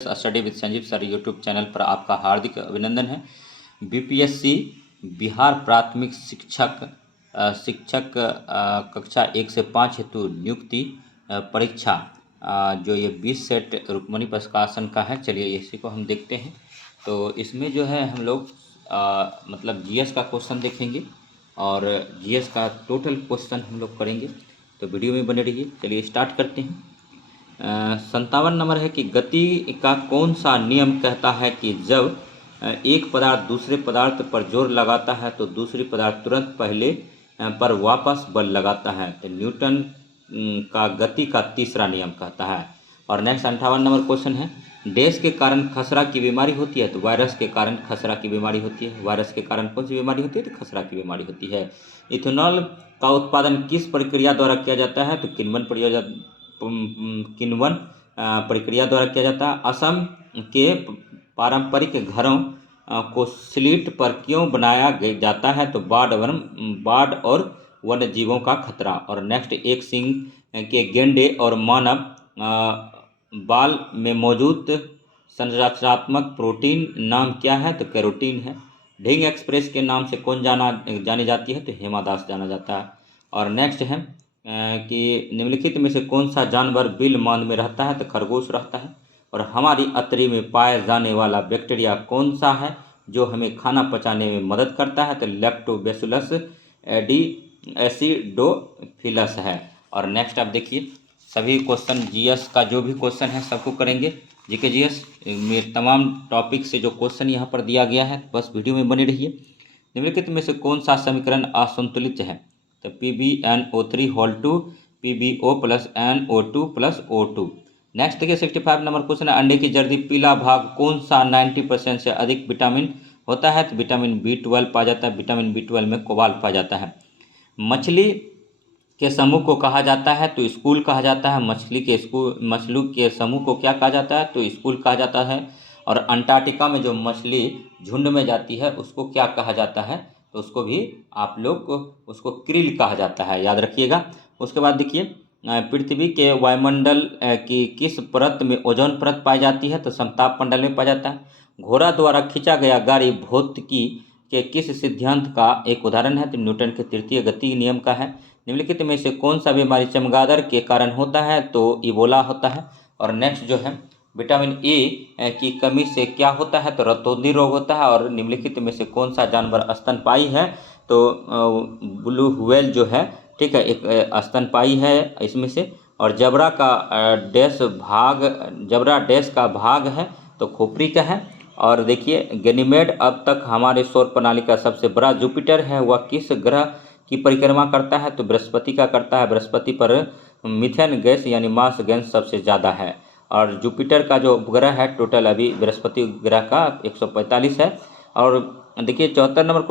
Study with Sanjeev sir YouTube channel पर आपका हार्दिक अभिनंदन है। बीपीएससी बिहार प्राथमिक शिक्षक कक्षा 1 से 5 हेतु नियुक्ति परीक्षा जो ये 20 सेट रुक्मणी प्रकाशन का है। चलिए इसी को हम देखते हैं। तो इसमें जो है हम लोग मतलब जीएस का क्वेश्चन देखेंगे और जीएस का टोटल क्वेश्चन हम लोग करेंगे। तो वीडियो में बने रहिए। चलिए स्टार्ट करते हैं। 57 नंबर है कि गति का कौन सा नियम कहता है कि जब एक पदार्थ दूसरे पदार्थ पर जोर लगाता है तो दूसरी पदार्थ तुरंत पहले पर वापस बल लगाता है। तो न्यूटन का गति का तीसरा नियम कहता है। और नेक्स्ट 58 नंबर क्वेश्चन है, डैश के कारण खसरा की बीमारी होती है। तो वायरस के कारण खसरा की बीमारी होती है। वायरस के कारण कौन सी बीमारी होती है? तो खसरा की बीमारी होती है। इथेनॉल का उत्पादन किस प्रक्रिया द्वारा किया जाता है? तो किण्वन प्रक्रिया द्वारा किया जाता है। असम के पारंपरिक घरों को स्लीट पर क्यों बनाया जाता है? तो बाढ़ और वन्य जीवों का खतरा। और नेक्स्ट, एक सींग के गेंडे और मानव बाल में मौजूद संरचनात्मक प्रोटीन नाम क्या है? तो कैरोटीन है। ढींग एक्सप्रेस के नाम से कौन जानी जाती है? तो हेमा दास जाना जाता है। और नेक्स्ट है कि निम्नलिखित में से कौन सा जानवर बिल मांद में रहता है? तो खरगोश रहता है। और हमारी अतरी में पाए जाने वाला बैक्टीरिया कौन सा है जो हमें खाना पचाने में मदद करता है? तो लैक्टोबैसिलस एसिडोफिलस है। और नेक्स्ट आप देखिए, सभी क्वेश्चन जीएस का जो भी क्वेश्चन है सबको करेंगे। जीके जीएस में तमाम टॉपिक से जो क्वेश्चन यहाँ पर दिया गया है, बस वीडियो में बने रहिए। निम्नलिखित में से कौन सा समीकरण असंतुलित है? तो PbNO3 whole 2 PbO plus NO2 plus O2। Next देखिए 65 नंबर क्वेश्चन है, अंडे की जर्दी पीला भाग कौन सा 90% से अधिक विटामिन होता है? तो विटामिन B12 पाया जाता है। विटामिन B12 में कोबाल्ट पाया जाता है। मछली के समूह को कहा जाता है? तो स्कूल कहा जाता है। मछली के समूह को क्या कहा जाता है? तो स्कूल कहा जाता है। और अंटार्कटिका में जो मछली झुंड में जाती है उसको क्या कहा जाता है? तो उसको भी आप लोग उसको क्रिल कहा जाता है, याद रखिएगा। उसके बाद देखिए, पृथ्वी के वायुमंडल की किस परत में ओजोन परत पाई जाती है? तो समताप मंडल में पाया जाता है। घोड़ा द्वारा खींचा गया गाड़ी भौतिकी के किस सिद्धांत का एक उदाहरण है? तो न्यूटन के तृतीय गति नियम का है। निम्नलिखित में से कौन सा बीमारी चमगादड़ के कारण होता है? तो इबोला होता है। और नेक्स्ट जो है, विटामिन ए की कमी से क्या होता है? तो रतौंधी रोग होता है। और निम्नलिखित में से कौन सा जानवर स्तनपायी है? तो ब्लू व्हेल जो है, ठीक है, एक स्तनपायी है इसमें से। और जबरा डैश का भाग है तो खोपड़ी का है। और देखिए, गैनीमेड अब तक हमारे सौर प्रणाली का सबसे बड़ा जुपिटर है, वह किस ग्रह की परिक्रमा करता है? तो बृहस्पति का करता है। बृहस्पति पर मीथेन गैस यानी मास गैस सबसे ज़्यादा है। और जुपिटर का जो उपग्रह है टोटल अभी बृहस्पति ग्रह का 145 है। और देखिए 74 नंबर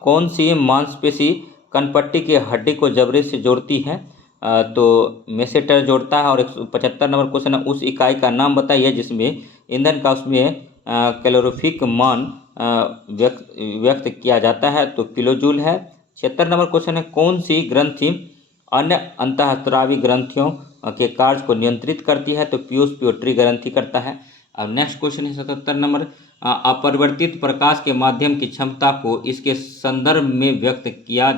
कौन सी मांसपेशी कनपट्टी की हड्डी को जबड़े से जोड़ती है? तो मेसेटर जोड़ता है। और 175 नंबर क्वेश्चन है, उस इकाई का नाम बताइए जिसमें ईंधन का उसमें कैलोरीफिक मान व्यक्त किया जाता है? तो किलोजूल है। 76 नंबर क्वेश्चन है, कौन सी ग्रंथि अन्य अंतःस्रावी ग्रंथियों के कार्य को नियंत्रित करती है? तो पीयूष पिट्यूटरी ग्रंथि करता है। अब नेक्स्ट क्वेश्चन है 77 नंबर, अपरिवर्तित प्रकाश के माध्यम की क्षमता को इसके संदर्भ में व्यक्त किया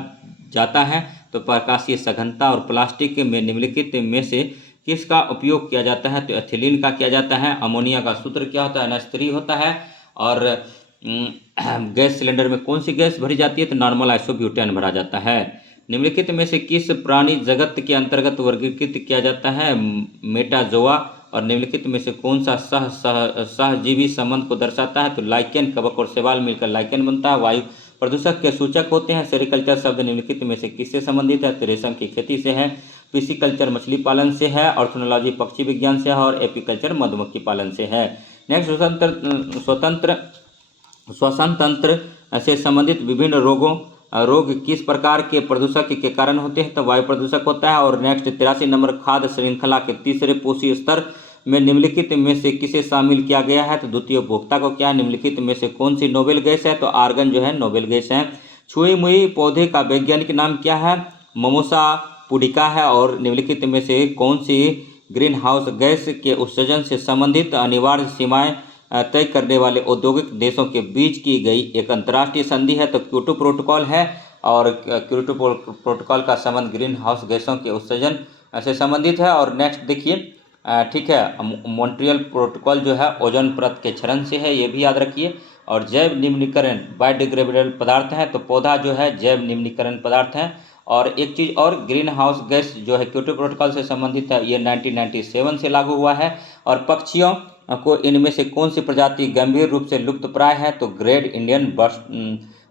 जाता है? तो प्रकाशीय सघनता। और प्लास्टिक में निम्नलिखित में से किसका उपयोग किया जाता है? तो एथिलीन का किया जाता है। अमोनिया का सूत्र क्या होता है? NH3 होता है। और गैस सिलेंडर में कौन सी गैस भरी जाती है? तो नॉर्मल आइसोब्यूटेन भरा जाता है। निम्नलिखित में से किस प्राणी जगत के अंतर्गत वर्गीकृत किया जाता है? मेटाजोआ। और निम्नलिखित में से कौन सा सहजीवी संबंध को दर्शाता है? तो लाइकेन, कवक और शैवाल मिलकर लाइकेन बनता है। वायु प्रदूषक के सूचक होते हैं। सेरिकल्चर शब्द निम्नलिखित में से किससे संबंधित है? तो रेशम की खेती से है। पिसिकल्चर मछली पालन से है। ऑर्थोनोलॉजी पक्षी विज्ञान से है। और एपीकल्चर मधुमक्खी पालन से है। नेक्स्ट, श्वसन तंत्र से संबंधित विभिन्न रोग किस प्रकार के प्रदूषक के कारण होते हैं? तो वायु प्रदूषक होता है। और नेक्स्ट 83 नंबर, खाद्य श्रृंखला के तीसरे पोषी स्तर में निम्नलिखित में से किसे शामिल किया गया है? तो द्वितीय उपभोक्ता को क्या? निम्नलिखित में से कौन सी नोबेल गैस है? तो आर्गन जो है नोबेल गैस है। छुई मुई पौधे का वैज्ञानिक नाम क्या है? ममोसा पुडिका है। और निम्नलिखित में से कौन सी ग्रीन हाउस गैस के उत्सर्जन से संबंधित अनिवार्य सीमाएं तय करने वाले औद्योगिक देशों के बीच की गई एक अंतर्राष्ट्रीय संधि है। तो क्योटो प्रोटोकॉल है और क्योटो प्रोटोकॉल का संबंध ग्रीन हाउस गैसों के उत्सर्जन से संबंधित है। और नेक्स्ट देखिए, ठीक है, मॉन्ट्रियल प्रोटोकॉल जो है ओजोन परत के क्षरण से है, ये भी याद रखिए। और जैव निम्नीकरण बायोडिग्रेडेबल पदार्थ है, तो पौधा जो है जैव निम्नीकरण पदार्थ है। और एक चीज़ और, ग्रीन हाउस गैस जो है क्योटो प्रोटोकॉल से संबंधित है, ये 1997 से लागू हुआ है। और पक्षियों को इनमें से कौन सी प्रजाति गंभीर रूप से लुप्तप्राय है, तो ग्रेट इंडियन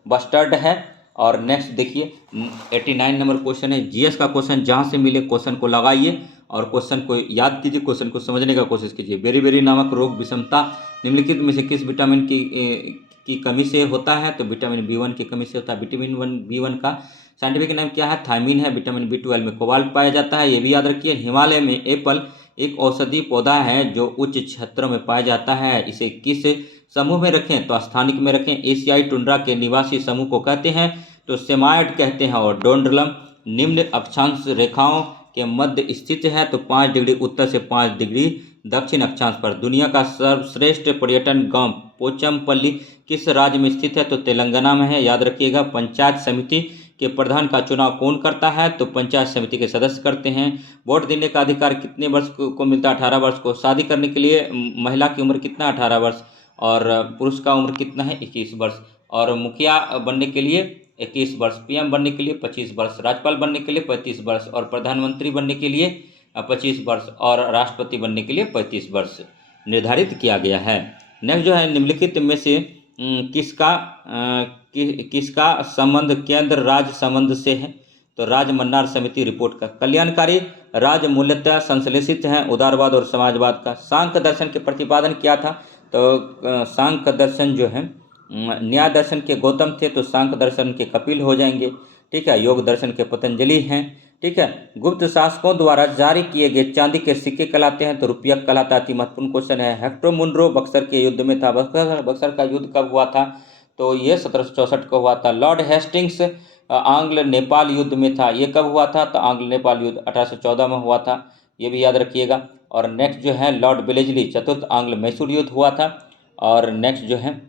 बस्टर्ड है। और नेक्स्ट देखिए, 89 नंबर क्वेश्चन है, जीएस का क्वेश्चन, जहाँ से मिले क्वेश्चन को लगाइए और क्वेश्चन को याद कीजिए, क्वेश्चन को समझने का कोशिश कीजिए। बेरी नामक रोग विषमता निम्नलिखित में से किस विटामिन की कमी से होता है, तो विटामिन B1 की कमी से होता है। विटामिन B1 का साइंटिफिक नाम क्या है, थायमिन है। विटामिन B12 में कोबाल्ट पाया जाता है, ये भी याद रखिए। हिमालय में एप्पल एक औषधि पौधा है जो उच्च क्षेत्रों में पाया जाता है, इसे किस समूह में रखें, तो स्थानिक में रखें। एशियाई टुंड्रा के निवासी समूह को कहते हैं, तो सेमाइड कहते हैं। और डोंड्रलम निम्न अक्षांश रेखाओं के मध्य स्थित है, तो 5 डिग्री उत्तर से 5 डिग्री दक्षिण अक्षांश पर। दुनिया का सर्वश्रेष्ठ पर्यटन गांव पोचमपल्ली किस राज्य में स्थित है, तो तेलंगाना में है, याद रखिएगा। पंचायत समिति के प्रधान का चुनाव कौन करता है, तो पंचायत समिति के सदस्य करते हैं। वोट देने का अधिकार कितने वर्ष को मिलता है, 18 वर्ष को। शादी करने के लिए महिला की उम्र कितना, 18 वर्ष। और पुरुष का उम्र कितना है, 21 वर्ष। और मुखिया बनने के लिए 21 वर्ष, पीएम बनने के लिए 25 वर्ष, राज्यपाल बनने के लिए 35 वर्ष, और प्रधानमंत्री बनने के लिए 25 वर्ष, और राष्ट्रपति बनने के लिए 35 वर्ष निर्धारित किया गया है। नेक्स्ट जो है, निम्नलिखित में से किसका संबंध केंद्र राज्य संबंध से है, तो राज्य मन्नार समिति रिपोर्ट का। कल्याणकारी राज्य मूलतः संश्लेषित हैं उदारवाद और समाजवाद का। सांख्य दर्शन के प्रतिपादन किया था, तो सांख्य दर्शन जो है न्याय दर्शन के गौतम थे, तो सांख्य दर्शन के कपिल हो जाएंगे। ठीक है, योग दर्शन के पतंजलि हैं। ठीक है, गुप्त शासकों द्वारा जारी किए गए चांदी के सिक्के कहलाते हैं, तो रुपया कहलाता है। अति महत्वपूर्ण क्वेश्चन है। हेक्टर मुनरो बक्सर के युद्ध में था। बक्सर का युद्ध कब हुआ था, तो ये 1764 को हुआ था। लॉर्ड हेस्टिंग्स आंग्ल नेपाल युद्ध में था, ये कब हुआ था, तो आंग्ल नेपाल युद्ध 1814 में हुआ था, ये भी याद रखिएगा। और नेक्स्ट जो है, लॉर्ड वेलेस्ली चतुर्थ आंग्ल मैसूर युद्ध हुआ था। और नेक्स्ट जो है,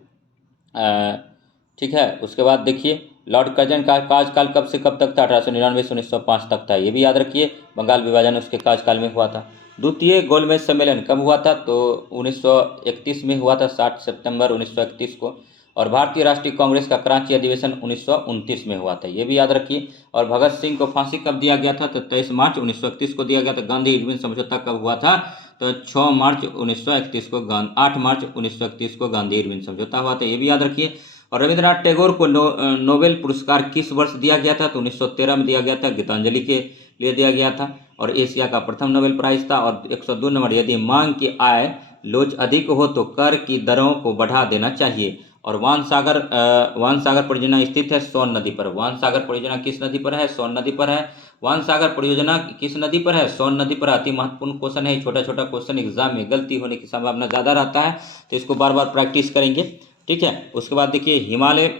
ठीक है, उसके बाद देखिए, लॉर्ड कर्जन का कार्यकाल कब से कब तक था, 1899 से 1905 तक था, ये भी याद रखिए। बंगाल विभाजन उसके कार्यकाल में हुआ था। द्वितीय गोलमेज सम्मेलन कब हुआ था, तो 1931 में हुआ था, 7 सितंबर 1931 को। और भारतीय राष्ट्रीय कांग्रेस का कराची अधिवेशन 1929 में हुआ था, ये भी याद रखिए। और भगत सिंह को फांसी कब दिया गया था, तो 23 मार्च 1931 को दिया गया था। गांधी इरविन समझौता कब हुआ था, तो 6 मार्च 1931 को 8 मार्च 1931 को गांधी इरविन समझौता हुआ था, ये भी याद रखिए। और रविंद्रनाथ टैगोर को नोबेल पुरस्कार किस वर्ष दिया गया था, तो 1913 में दिया गया था, गीतांजलि के लिए दिया गया था। और एशिया का प्रथम नोबेल प्राइज था। और 102 नंबर, यदि मांग की आय लोच अधिक हो तो कर की दरों को बढ़ा देना चाहिए। और वानसागर परियोजना स्थित है सोन नदी पर। वानसागर परियोजना किस नदी पर है, सोन नदी पर है। वानसागर परियोजना किस नदी पर है, सोन नदी पर। अति महत्वपूर्ण क्वेश्चन है, छोटा छोटा क्वेश्चन एग्जाम में गलती होने की संभावना ज़्यादा रहता है, तो इसको बार बार प्रैक्टिस करेंगे। ठीक है, उसके बाद देखिए, हिमालय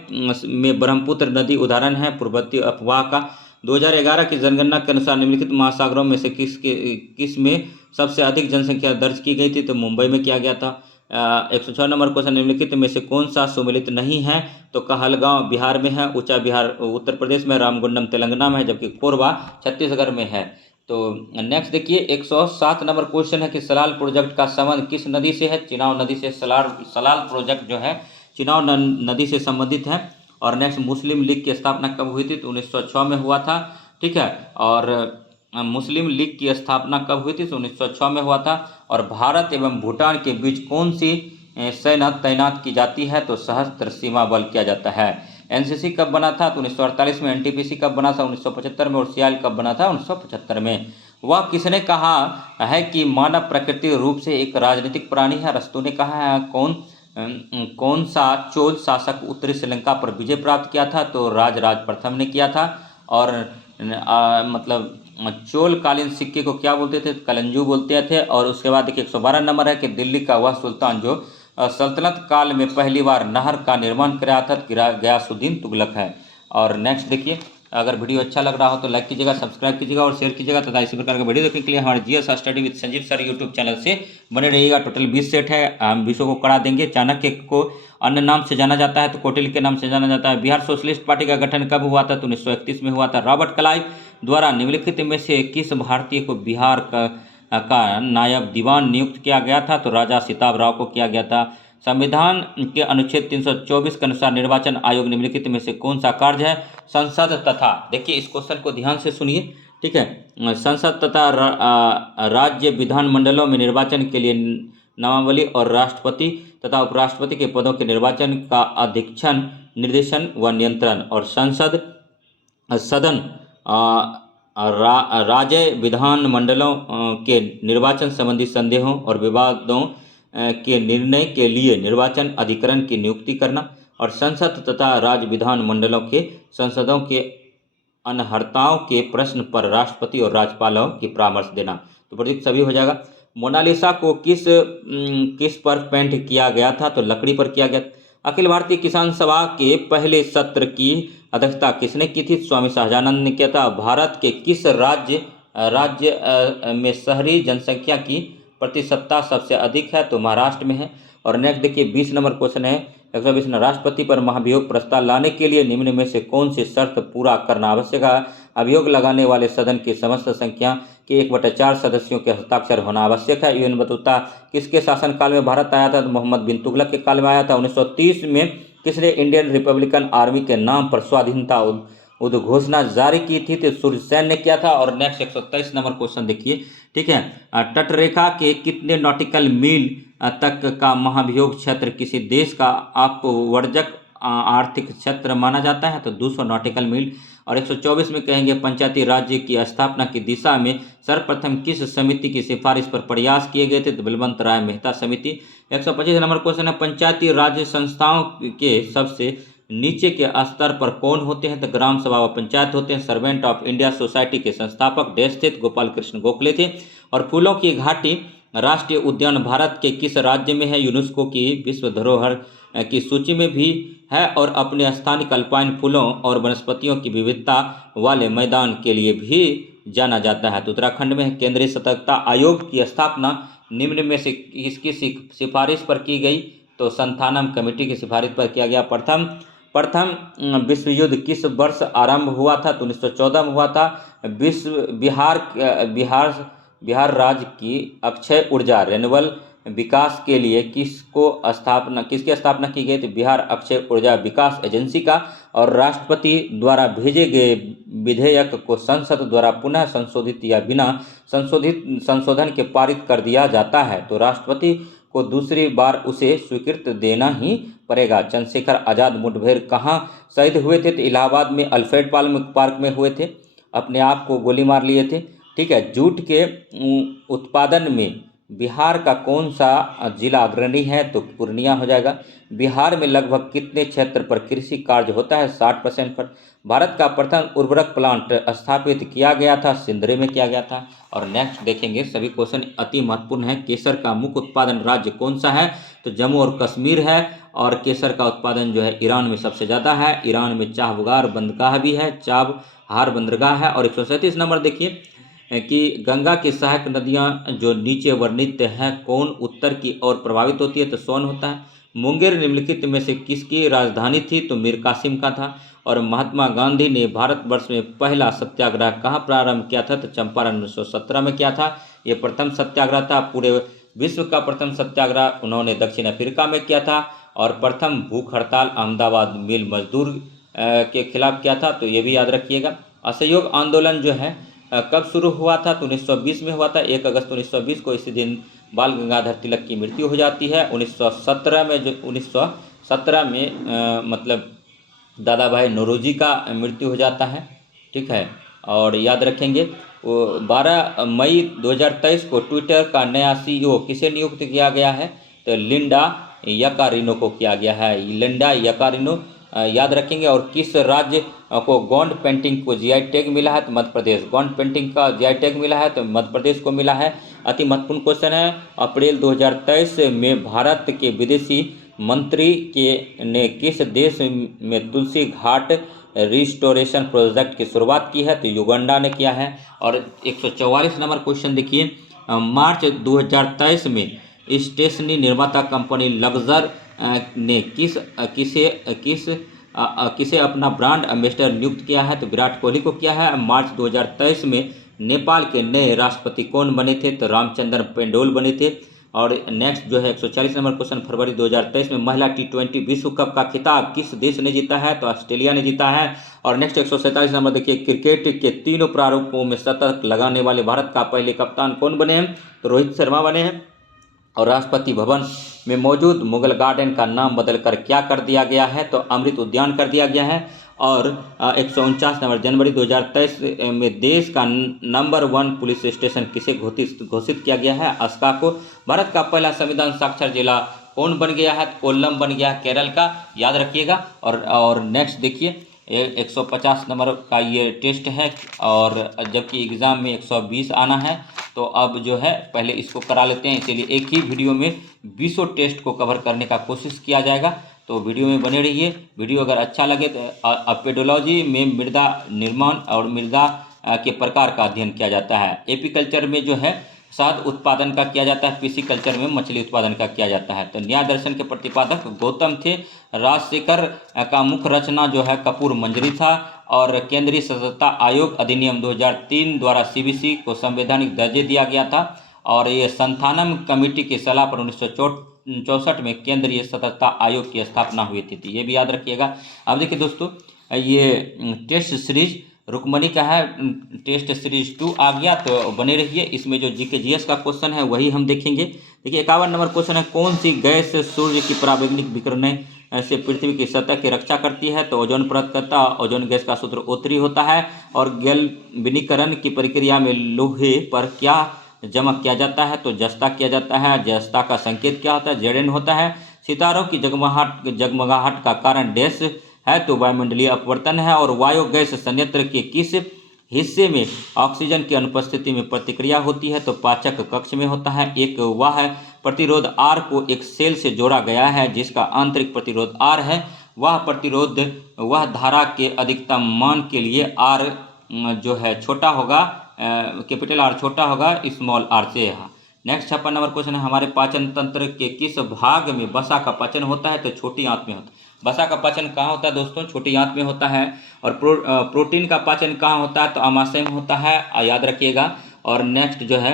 में ब्रह्मपुत्र नदी उदाहरण है पूर्ववर्ती अफवाह का। 2011 की जनगणना के अनुसार निम्नलिखित महासागरों में से किस में सबसे अधिक जनसंख्या दर्ज की गई थी, तो मुंबई में किया गया था। 106 नंबर क्वेश्चन, निम्नलिखित में से कौन सा सुमेलित नहीं है, तो कहलगांव बिहार में है, ऊंचा बिहार उत्तर प्रदेश में, रामगुंडम तेलंगाना में है, जबकि कोरबा छत्तीसगढ़ में है। तो नेक्स्ट देखिए, 107 नंबर क्वेश्चन है कि सलाल प्रोजेक्ट का संबंध किस नदी से है, चिनाब नदी से। सलाल प्रोजेक्ट जो है चिनाब नदी से संबंधित है। और नेक्स्ट, मुस्लिम लीग की स्थापना कब हुई थी, तो 1906 में हुआ था। ठीक है, और मुस्लिम लीग की स्थापना कब हुई थी, तो 1906 में हुआ था। और भारत एवं भूटान के बीच कौन सी सेना तैनात की जाती है, तो सशस्त्र सीमा बल किया जाता है। एनसीसी कब बना था, तो 1948 में। एनटीपीसी कब बना था, 1975 में। और सियाल कब बना था, 1975 में। वह किसने कहा है कि मानव प्रकृति रूप से एक राजनीतिक प्राणी है, अरस्तू ने कहा है। कौन सा चोल शासक उत्तरी श्रीलंका पर विजय प्राप्त किया था, तो राजराज प्रथम ने किया था। और मतलब चोल कालीन सिक्के को क्या बोलते थे, कलंजू बोलते थे। और उसके बाद देखिए, 112 नंबर है कि दिल्ली का वह सुल्तान जो सल्तनत काल में पहली बार नहर का निर्माण कराया था, गयासुद्दीन तुगलक है। और नेक्स्ट देखिए, अगर वीडियो अच्छा लग रहा हो तो लाइक कीजिएगा, सब्सक्राइब कीजिएगा और शेयर कीजिएगा तथा इसी प्रकार का वीडियो देखने के लिए हमारे GS study with Sanjeev sir YouTube channel से बने रहिएगा। टोटल 20 सेट है, हम 20 को करा देंगे। चाणक्य को अन्य नाम से जाना जाता है तो कौटिल्य के नाम से जाना जाता है। बिहार सोशलिस्ट पार्टी का गठन कब हुआ था? तो 1931 में हुआ था। रॉबर्ट क्लाइव द्वारा निम्नलिखित में से किस भारतीय को बिहार का नायब दीवान नियुक्त किया गया था? तो राजा सिताब राव को किया गया था। संविधान के अनुच्छेद 324 के अनुसार निर्वाचन आयोग निम्नलिखित में से कौन सा कार्य है? संसद तथा, देखिए इस क्वेश्चन को ध्यान से सुनिए, ठीक है, संसद तथा राज्य विधानमंडलों में निर्वाचन के लिए नामावली और राष्ट्रपति तथा उपराष्ट्रपति के पदों के निर्वाचन का अधीक्षण, निर्देशन व नियंत्रण, और संसद सदन राज्य विधानमंडलों के निर्वाचन संबंधी संदेहों और विवादों के निर्णय के लिए निर्वाचन अधिकरण की नियुक्ति करना, और संसद तथा राज्य विधानमंडलों के संसदों के अनर्हताओं के प्रश्न पर राष्ट्रपति और राज्यपालों की परामर्श देना। तो प्रतीक सभी हो जाएगा। मोनालिसा को किस पर पेंट किया गया था? तो लकड़ी पर किया गया। अखिल भारतीय किसान सभा के पहले सत्र की अध्यक्षता किसने की थी? स्वामी सहजानंद ने किया था। भारत के किस राज्य में शहरी जनसंख्या की प्रतिशतता सबसे अधिक है? तो महाराष्ट्र में है। और नेक्स्ट देखिए 20 नंबर क्वेश्चन है 120 में, राष्ट्रपति पर महाभियोग प्रस्ताव लाने के लिए निम्न में से कौन सी शर्त पूरा करना आवश्यक है? अभियोग लगाने वाले सदन की समस्त संख्या के 1/4 सदस्यों के हस्ताक्षर होना आवश्यक है। यूएन बतूता किसके शासनकाल में भारत आया था? तो मोहम्मद बिन तुगलक के काल में आया था। 1930 में किसने इंडियन रिपब्लिकन आर्मी के नाम पर स्वाधीनता उद्घोषणा जारी की थी? तो सूर्यसेन ने किया था। और नेक्स्ट 123 नंबर क्वेश्चन देखिए, ठीक है, तटरेखा के कितने नॉटिकल मील तक का महाभियोग क्षेत्र किसी देश का अपवर्जक आर्थिक क्षेत्र माना जाता है? तो 200 नॉटिकल मील। और 124 में कहेंगे पंचायती राज्य की स्थापना की दिशा में सर्वप्रथम किस समिति की सिफारिश पर प्रयास किए गए थे? तो बलवंत राय मेहता समिति। 125 नंबर क्वेश्चन है पंचायती राज्य संस्थाओं के सबसे नीचे के स्तर पर कौन होते हैं? तो ग्राम सभा व पंचायत होते हैं। सर्वेंट ऑफ इंडिया सोसाइटी के संस्थापक देश स्थित गोपाल कृष्ण गोखले थे। और फूलों की घाटी राष्ट्रीय उद्यान भारत के किस राज्य में है? यूनेस्को की विश्व धरोहर की सूची में भी है और अपने स्थानीय अल्पाइन फूलों और वनस्पतियों की विविधता वाले मैदान के लिए भी जाना जाता है। तो उत्तराखंड में केंद्रीय सतर्कता आयोग की स्थापना निम्न में से किसकी सिफारिश पर की गई? तो संथानम कमेटी की सिफारिश पर किया गया। प्रथम विश्व युद्ध किस वर्ष आरंभ हुआ था? तो 1914 में हुआ था। बिहार राज्य की अक्षय ऊर्जा रेन्यूएबल विकास के लिए किसकी स्थापना की गई? तो बिहार अक्षय ऊर्जा विकास एजेंसी का। और राष्ट्रपति द्वारा भेजे गए विधेयक को संसद द्वारा पुनः संशोधित या बिना संशोधन के पारित कर दिया जाता है तो राष्ट्रपति को दूसरी बार उसे स्वीकृति देना ही पड़ेगा। चंद्रशेखर आज़ाद मुठभेड़ कहाँ शहीद हुए थे? तो इलाहाबाद में अल्फ्रेड पार्क में हुए थे, अपने आप को गोली मार लिए थे। ठीक है, जूट के उत्पादन में बिहार का कौन सा जिला अग्रणी है? तो पूर्णिया हो जाएगा। बिहार में लगभग कितने क्षेत्र पर कृषि कार्य होता है? 60% पर। भारत का प्रथम उर्वरक प्लांट स्थापित किया गया था, सिंदरी में किया गया था। और नेक्स्ट देखेंगे, सभी क्वेश्चन अति महत्वपूर्ण है। केसर का मुख्य उत्पादन राज्य कौन सा है? तो जम्मू और कश्मीर है। और केसर का उत्पादन जो है ईरान में सबसे ज़्यादा है। ईरान में चाबहार बंदरगाह भी है, चाबहार बंदरगाह है। और 137 नंबर देखिए कि गंगा की सहायक नदियां जो नीचे वर्णित है कौन उत्तर की ओर प्रभावित होती है? तो सोन होता है। मुंगेर निम्नलिखित में से किसकी राजधानी थी? तो मीर कासिम का था। और महात्मा गांधी ने भारतवर्ष में पहला सत्याग्रह कहाँ प्रारंभ किया था? तो चंपारण 1917 में किया था। ये प्रथम सत्याग्रह था। पूरे विश्व का प्रथम सत्याग्रह उन्होंने दक्षिण अफ्रीका में किया था। और प्रथम भूख हड़ताल अहमदाबाद मिल मजदूर के खिलाफ किया था, तो ये भी याद रखिएगा। असहयोग आंदोलन जो है कब शुरू हुआ था? तो 1920 में हुआ था। 1 अगस्त 1920 को इसी दिन बाल गंगाधर तिलक की मृत्यु हो जाती है। 1917 में मतलब दादा भाई नौरोजी का मृत्यु हो जाता है। ठीक है, और याद रखेंगे 12 मई 2023 को ट्विटर का नया CEO किसे नियुक्त किया गया है? तो लिंडा यकारिनो को किया गया है। लिंडा यकारिनो याद रखेंगे। और किस राज्य को गोंड पेंटिंग को जीआई टैग मिला है? तो मध्य प्रदेश। गोंड पेंटिंग का जीआई टैग मिला है तो मध्य प्रदेश को मिला है। अति महत्वपूर्ण क्वेश्चन है। अप्रैल 2023 में भारत के विदेशी मंत्री के ने किस देश में तुलसी घाट रिस्टोरेशन प्रोजेक्ट की शुरुआत की है? तो युगांडा ने किया है। और 144 नंबर क्वेश्चन देखिए, मार्च 2023 में स्टेशनरी निर्माता कंपनी लक्जर ने किसे अपना ब्रांड एम्बेसडर नियुक्त किया है? तो विराट कोहली को किया है। मार्च 2023 में नेपाल के नए राष्ट्रपति कौन बने थे? तो रामचंद्र पौडेल बने थे। और नेक्स्ट जो है 140 नंबर क्वेश्चन, फरवरी 2023 में महिला T20 विश्व कप का खिताब किस देश ने जीता है? तो ऑस्ट्रेलिया ने जीता है। और नेक्स्ट 147 नंबर देखिए, क्रिकेट के तीनों प्रारूपों में शतक लगाने वाले भारत का पहले कप्तान कौन बने हैं? तो रोहित शर्मा बने हैं। और राष्ट्रपति भवन में मौजूद मुगल गार्डन का नाम बदलकर क्या कर दिया गया है? तो अमृत उद्यान कर दिया गया है। और 149 नंबर, जनवरी 2023 में देश का नंबर 1 पुलिस स्टेशन किसे घोषित किया गया है? अस्का को। भारत का पहला संविधान साक्षर जिला कौन बन गया है? कोल्लम बन गया है, केरल का, याद रखिएगा। और नेक्स्ट देखिए, 150 नंबर का ये टेस्ट है, और जबकि एग्ज़ाम में 120 आना है, तो अब जो है पहले इसको करा लेते हैं। इसीलिए एक ही वीडियो में 20 टेस्ट को कवर करने का कोशिश किया जाएगा, तो वीडियो में बने रहिए। वीडियो अगर अच्छा लगे तो पेडोलॉजी में मृदा निर्माण और मृदा के प्रकार का अध्ययन किया जाता है। एपीकल्चर में जो है शहद उत्पादन का किया जाता है। पिसिकल्चर में मछली उत्पादन का किया जाता है। तो न्याय दर्शन के प्रतिपादक गौतम थे। राजशेखर का मुख्य रचना जो है कपूर मंजरी था। और केंद्रीय सदस्यता आयोग अधिनियम 2003 द्वारा CBC को संवैधानिक दर्जे दिया गया था। और ये संथानम कमेटी की सलाह पर 1964 में केंद्रीय सदस्यता आयोग की स्थापना हुई थी। ये भी याद रखिएगा। अब देखिए दोस्तों, ये टेस्ट सीरीज रुक्मणी का है, टेस्ट सीरीज 2 आ गया, तो बने रहिए। इसमें जो GK GS का क्वेश्चन है वही हम देखेंगे। देखिए 51 नंबर क्वेश्चन है, कौन सी गैस सूर्य की परावैंगनिक विकिरण से पृथ्वी की सतह की रक्षा करती है? तो ओजोन परत करता। ओजोन गैस का सूत्र O3 होता है। और गैल्वेनीकरण की प्रक्रिया में लोहे पर क्या जमा किया जाता है? तो जस्ता किया जाता है। जस्ता का संकेत क्या होता है? Zn होता है। सितारों की जगमगाहट का कारण डैश है? तो वायुमंडलीय अपवर्तन है। और बायोगैस संयंत्र के किस हिस्से में ऑक्सीजन की अनुपस्थिति में प्रतिक्रिया होती है? तो पाचक कक्ष में होता है। एक वह प्रतिरोध R को एक सेल से जोड़ा गया है जिसका आंतरिक प्रतिरोध R है। वह प्रतिरोध वह धारा के अधिकतम मान के लिए R जो है छोटा होगा, कैपिटल R छोटा होगा स्मॉल r से। नेक्स्ट 56 नंबर क्वेश्चन है, हमारे पाचन तंत्र के किस भाग में वसा का पाचन होता है? तो छोटी आंत में होता है। वसा का पाचन कहाँ होता है दोस्तों? छोटी आंत में होता है। और प्रोटीन का पाचन कहाँ होता है? तो आमाशय में होता है, याद रखिएगा। और नेक्स्ट जो है,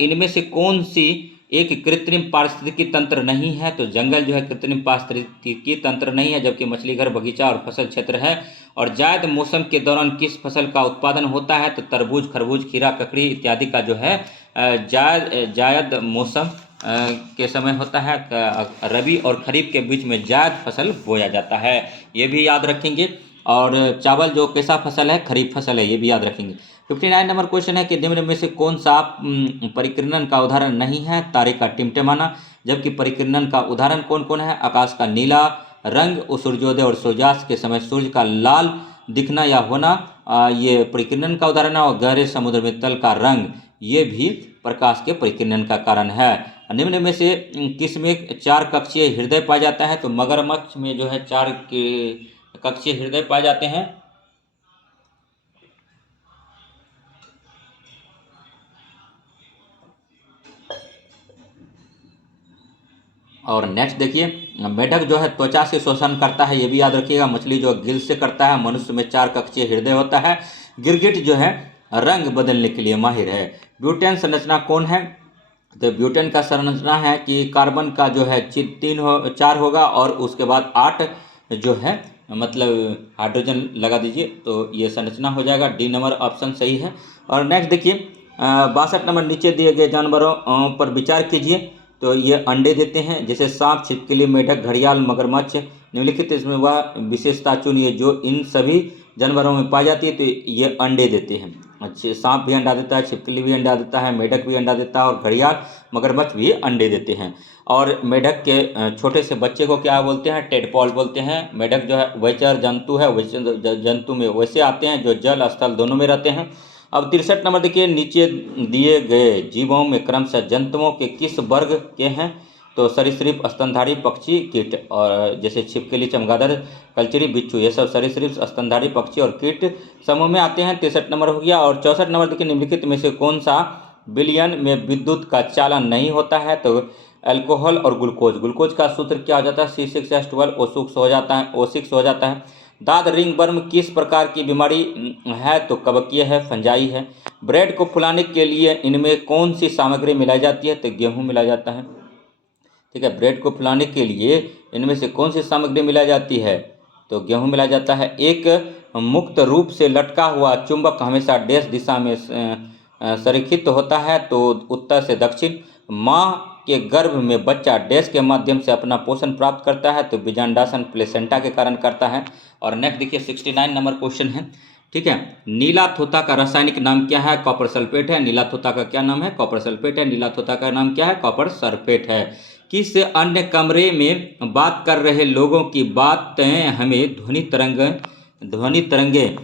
इनमें से कौन सी एक कृत्रिम पारिस्थितिकी तंत्र नहीं है? तो जंगल जो है कृत्रिम पारिस्थितिकी तंत्र नहीं है, जबकि मछली घर, बगीचा और फसल क्षेत्र है। और जायद मौसम के दौरान किस फसल का उत्पादन होता है? तो तरबूज, खरबूज, खीरा, ककड़ी इत्यादि का जो है जायद मौसम के समय होता है। रबी और खरीफ के बीच में जायद फसल बोया जाता है, ये भी याद रखेंगे। और चावल जो कैसा फसल है? खरीफ फसल है, ये भी याद रखेंगे। 59 नंबर क्वेश्चन है कि निम्न में से कौन सा परिकिरणन का उदाहरण नहीं है? तारे का टिमटिमाना। जबकि परिकिरणन का उदाहरण कौन कौन है? आकाश का नीला रंग, सूर्योदय और सूर्यास्त के समय सूर्य का लाल दिखना या होना, ये परिकिरणन का उदाहरण है। और गहरे समुद्र में तल का रंग, ये भी प्रकाश के परिकिरणन का कारण है। निम्न में से किस में 4 कक्षीय हृदय पाया जाता है? तो मगरमच्छ में जो है 4 कक्षीय हृदय पाए जाते हैं। और नेक्स्ट देखिए, मेढक जो है त्वचा से शोषण करता है, ये भी याद रखिएगा। मछली जो गिल से करता है। मनुष्य में 4 कक्षीय हृदय होता है। गिरगिट जो है रंग बदलने के लिए माहिर है। ब्यूटेन संरचना कौन है? तो ब्यूटेन का संरचना है कि कार्बन का जो है 4 होगा और उसके बाद 8 जो है मतलब हाइड्रोजन लगा दीजिए, तो ये संरचना हो जाएगा। D नंबर ऑप्शन सही है। और नेक्स्ट देखिए, 62 नंबर, नीचे दिए गए जानवरों पर विचार कीजिए। तो ये अंडे देते हैं, जैसे सांप, छिपकली, मेढक, घड़ियाल, मगरमच्छ। निम्नलिखित इसमें वह विशेषता चुनिए जो इन सभी जानवरों में पाई जाती है। तो ये अंडे देते हैं। अच्छे, सांप भी अंडा देता है, छिपकली भी अंडा देता है, मेढक भी अंडा देता है, और घड़ियाल, मगरमच्छ भी अंडे देते हैं। और मेढक के छोटे से बच्चे को क्या बोलते हैं? टेडपॉल बोलते हैं। मेढक जो है उभयचर जंतु है। उभयचर जंतु में वैसे आते हैं जो जल स्थल दोनों में रहते हैं। अब 63 नंबर देखिए, नीचे दिए गए जीवों में क्रमशः जंतुओं के किस वर्ग के हैं? तो सरीसृप, स्तनधारी पक्षी, कीट, और जैसे छिपकली, चमगादड़, कलचरी, बिच्छू, ये सब सरीसृप, स्तनधारी पक्षी और कीट समूह में आते हैं। 63 नंबर हो गया। और 64 नंबर देखिए, निम्नलिखित में से कौन सा विलयन में विद्युत का चालन नहीं होता है? तो अल्कोहल और ग्लूकोज। ग्लूकोज का सूत्र क्या हो जाता है? C6H12 O6 हो जाता है, O6 हो जाता है। दांत रिंगवर्म किस प्रकार की बीमारी है? तो कवकीय है, फंजाई है। ब्रेड को फुलाने के लिए इनमें कौन सी सामग्री मिलाई जाती है? तो गेहूं मिलाया जाता है। ठीक है, ब्रेड को फुलाने के लिए इनमें से कौन सी सामग्री मिलाई जाती है? तो गेहूं मिलाया जाता है। एक मुक्त रूप से लटका हुआ चुंबक हमेशा डैश दिशा में संरेखित होता है? तो उत्तर से दक्षिण। माँ के गर्भ में बच्चा डैश के माध्यम से अपना पोषण प्राप्त करता है? तो बीजांडासन प्लेसेंटा के कारण करता है। और नेक्स्ट देखिए, 69 नंबर क्वेश्चन है। ठीक है, नीला थोथा का रासायनिक नाम क्या है? कॉपर सल्फेट है। नीला थोथा का क्या नाम है? कॉपर सल्फेट है। नीला थोथा का नाम क्या है? कॉपर सल्फेट है। किस अन्य कमरे में बात कर रहे लोगों की बातें हमें ध्वनि तरंगे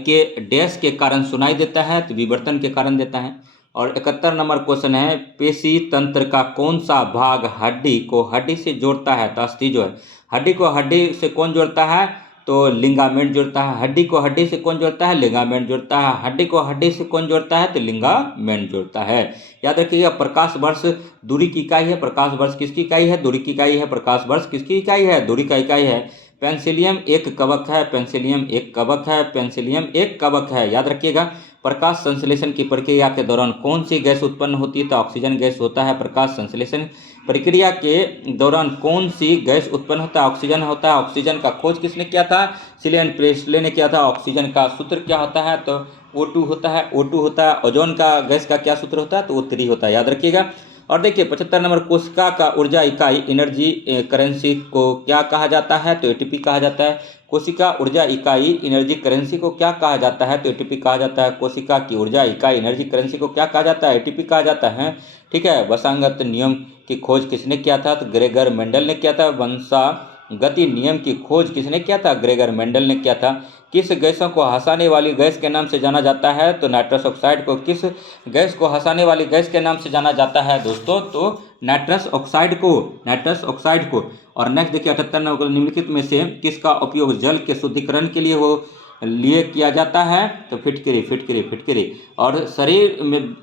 के डैश के कारण सुनाई देता है? तो विवर्तन के कारण देता है। और 71 नंबर क्वेश्चन है, पेशी तंत्र का कौन सा भाग हड्डी को हड्डी से जोड़ता है? तो अस्थि जो है, हड्डी को हड्डी से कौन जोड़ता है? तो लिंगामेंट जोड़ता है। हड्डी को हड्डी से कौन जोड़ता है? लिगामेंट जोड़ता है। हड्डी को हड्डी से कौन जोड़ता है? तो लिंगामेंट जोड़ता है। याद रखिएगा, प्रकाश वर्ष दूरी की इकाई है। प्रकाश वर्ष किसकी इकाई है? दूरी की इकाई है। प्रकाश वर्ष किसकी इकाई है? दूरी का इकाई है। पेंसिलियम एक कवक है। पेंसिलियम एक कवक है। पेंसिलियम एक कवक है। याद रखिएगा, प्रकाश संश्लेषण की प्रक्रिया के दौरान कौन सी गैस उत्पन्न होती है? तो ऑक्सीजन गैस होता है। प्रकाश संश्लेषण प्रक्रिया के दौरान कौन सी गैस उत्पन्न होता है? ऑक्सीजन होता है। ऑक्सीजन का खोज किसने किया था? सिलियन प्रेस्ले ने किया था। ऑक्सीजन का सूत्र क्या होता है? तो O2 होता है। O2 होता है। ओजोन का गैस का क्या सूत्र होता है? तो O3 होता है। याद रखिएगा। और देखिए 75 नंबर, कोशिका का ऊर्जा इकाई एनर्जी करेंसी को क्या कहा जाता है? तो एटीपी कहा जाता है। कोशिका ऊर्जा इकाई एनर्जी करेंसी को क्या कहा जाता है? तो एटीपी कहा जाता है। कोशिका की ऊर्जा इकाई एनर्जी करेंसी को क्या कहा जाता है? एटीपी कहा जाता है। ठीक है, वसांगत नियम की खोज किसने किया था? तो ग्रेगर मेंडल ने किया था। वंशागति नियम की खोज किसने किया था? ग्रेगर मेंडल ने किया था। किस गैसों को हंसाने वाली गैस के नाम से जाना जाता है? तो नाइट्रस ऑक्साइड को। किस गैस को हंसाने वाली गैस के नाम से जाना जाता है दोस्तों? तो नाइट्रस ऑक्साइड को। नाइट्रस ऑक्साइड को। और नेक्स्ट देखिए 78 नंबर, निम्नलिखित में से किसका उपयोग जल के शुद्धिकरण के लिए किया जाता है? तो फिटकरी, फिटकरी, फिटकरी। और शरीर में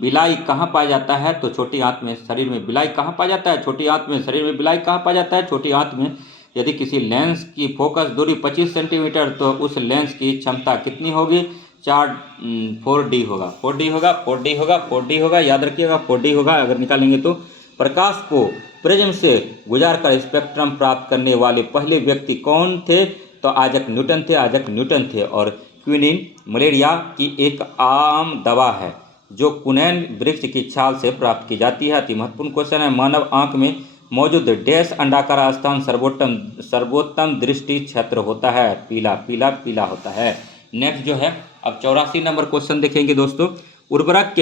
बिलाई कहाँ पाया जाता है? तो छोटी आंत में। शरीर में बिलाई कहाँ पाया जाता है? छोटी आंत में। शरीर में बिलाई कहाँ पाया जाता है? छोटी आंत में। यदि किसी लेंस की फोकस दूरी 25 सेंटीमीटर, तो उस लेंस की क्षमता कितनी होगी? 4D होगा। 4D होगा। 4D होगा। 4D होगा। याद रखिएगा, 4D होगा। अगर निकालेंगे तो प्रकाश को प्रिज्म से गुजार कर स्पेक्ट्रम प्राप्त करने वाले पहले व्यक्ति कौन थे? तो आइजैक न्यूटन थे। आइजैक न्यूटन थे। और क्विनिन मलेरिया की एक आम दवा है जो कुनैन वृक्ष की छाल से प्राप्त की जाती है। अति महत्वपूर्ण क्वेश्चन है, मानव आंख में मौजूद डैश अंडाकार स्थान सर्वोत्तम दृष्टि क्षेत्र होता है? पीला, पीला, पीला होता है। नेक्स्ट जो है, अब 84 नंबर क्वेश्चन देखेंगे दोस्तों। उर्वरक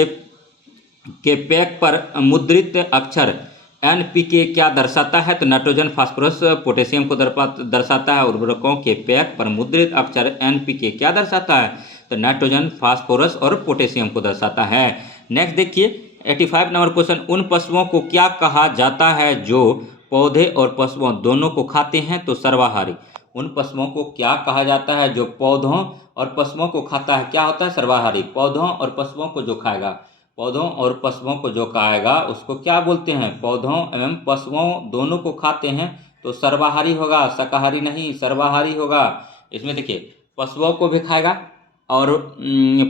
के पैक पर मुद्रित अक्षर NPK क्या दर्शाता है? तो नाइट्रोजन, फास्फोरस, पोटेशियम को दर्शाता है। उर्वरकों के पैक पर मुद्रित अक्षर NPK क्या दर्शाता है? तो नाइट्रोजन, फास्फोरस और पोटेशियम को दर्शाता है। नेक्स्ट देखिए 85 नंबर क्वेश्चन, उन पशुओं को क्या कहा जाता है जो पौधे और पशुओं दोनों को खाते हैं? तो सर्वाहारी। उन पशुओं को क्या कहा जाता है जो पौधों और पशुओं को खाता है? क्या होता है? सर्वाहारी। पौधों और पशुओं को जो खाएगा, पौधों और पशुओं को जो खाएगा उसको क्या बोलते हैं? पौधों एवं पशुओं दोनों को खाते हैं, तो सर्वाहारी होगा, शाकाहारी नहीं, सर्वाहारी होगा। इसमें देखिए, पशुओं को भी खाएगा और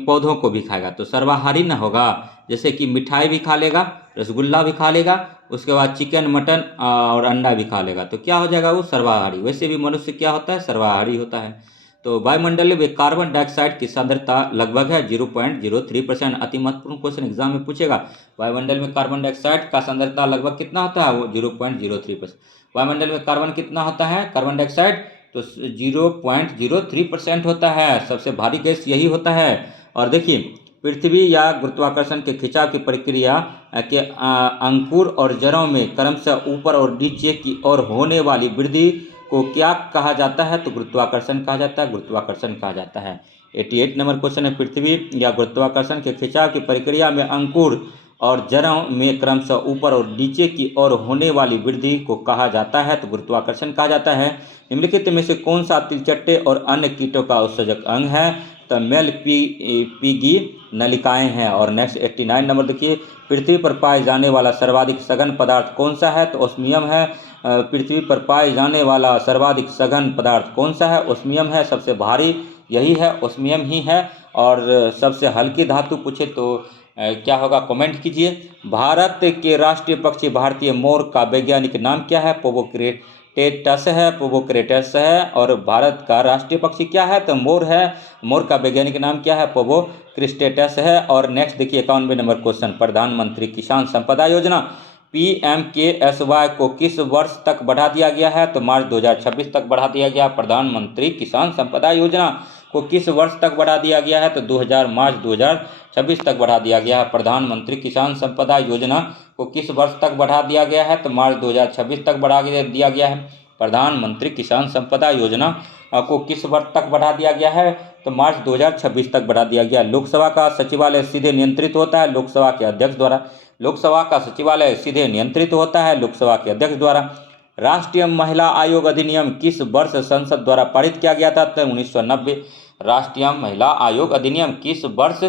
पौधों को भी खाएगा, तो सर्वाहारी ना होगा। जैसे कि मिठाई भी खा लेगा, रसगुल्ला भी खा लेगा, उसके बाद चिकन, मटन और अंडा भी खा लेगा, तो क्या हो जाएगा? वो सर्वाहारी। वैसे भी मनुष्य क्या होता है? सर्वाहारी होता है। तो वायुमंडल में कार्बन डाइऑक्साइड की सांद्रता लगभग है 0.03%। अति महत्वपूर्ण क्वेश्चन एग्जाम में पूछेगा। वायुमंडल में कार्बन डाइऑक्साइड का सांद्रता लगभग कितना होता है? वो 0.03%। वायुमंडल में कार्बन कितना होता है? कार्बन डाइऑक्साइड तो 0.03% होता है। सबसे भारी गैस यही होता है। और देखिए, पृथ्वी या गुरुत्वाकर्षण के खिंचाव की प्रक्रिया के अंकुर और जड़ों में क्रमशः ऊपर और नीचे की ओर होने वाली वृद्धि को क्या कहा जाता है? तो गुरुत्वाकर्षण कहा जाता है। गुरुत्वाकर्षण कहा जाता है। 88 नंबर क्वेश्चन है, पृथ्वी या गुरुत्वाकर्षण के खिंचाव की प्रक्रिया में अंकुर और जड़ों में क्रमशः ऊपर और नीचे की ओर होने वाली वृद्धि को कहा जाता है? तो गुरुत्वाकर्षण कहा जाता है। निम्नलिखित में से कौन सा तिलचट्टे और अन्य कीटों का उत्सर्जक अंग है? तो मेल पीगी नलिकाएं हैं। और नेक्स्ट 89 नंबर देखिए, पृथ्वी पर पाए जाने वाला सर्वाधिक सघन पदार्थ कौन सा है? तो ओस्मियम है। पृथ्वी पर पाए जाने वाला सर्वाधिक सघन पदार्थ कौन सा है? ओस्मियम है। सबसे भारी यही है, ओस्मियम ही है। और सबसे हल्की धातु पूछे तो क्या होगा, कमेंट कीजिए। भारत के राष्ट्रीय पक्षी भारतीय मोर का वैज्ञानिक नाम क्या है? पोबोक्रेटेटस है, पोबोक्रेटस है। और भारत का राष्ट्रीय पक्षी क्या है? तो मोर है। मोर का वैज्ञानिक नाम क्या है? पोबोक्रिस्टेटस है। और नेक्स्ट देखिए 91 नंबर क्वेश्चन, प्रधानमंत्री किसान संपदा योजना PMKSY को किस वर्ष तक बढ़ा दिया गया है? तो मार्च 2026 तक बढ़ा दिया गया। प्रधानमंत्री किसान संपदा योजना को किस वर्ष तक बढ़ा दिया गया है? तो मार्च 2026 तक बढ़ा दिया गया है। प्रधानमंत्री किसान संपदा योजना को किस वर्ष तक बढ़ा दिया गया है? तो मार्च 2026 तक बढ़ा दिया गया है। प्रधानमंत्री किसान संपदा योजना को किस वर्ष तक बढ़ा दिया गया है? तो मार्च 2026 तक बढ़ा दिया गया। लोकसभा का सचिवालय सीधे नियंत्रित होता है लोकसभा के अध्यक्ष द्वारा। लोकसभा का सचिवालय सीधे नियंत्रित होता है लोकसभा के अध्यक्ष द्वारा। राष्ट्रीय महिला आयोग अधिनियम किस वर्ष संसद द्वारा पारित किया गया था? तो 1990। राष्ट्रीय महिला आयोग अधिनियम किस वर्ष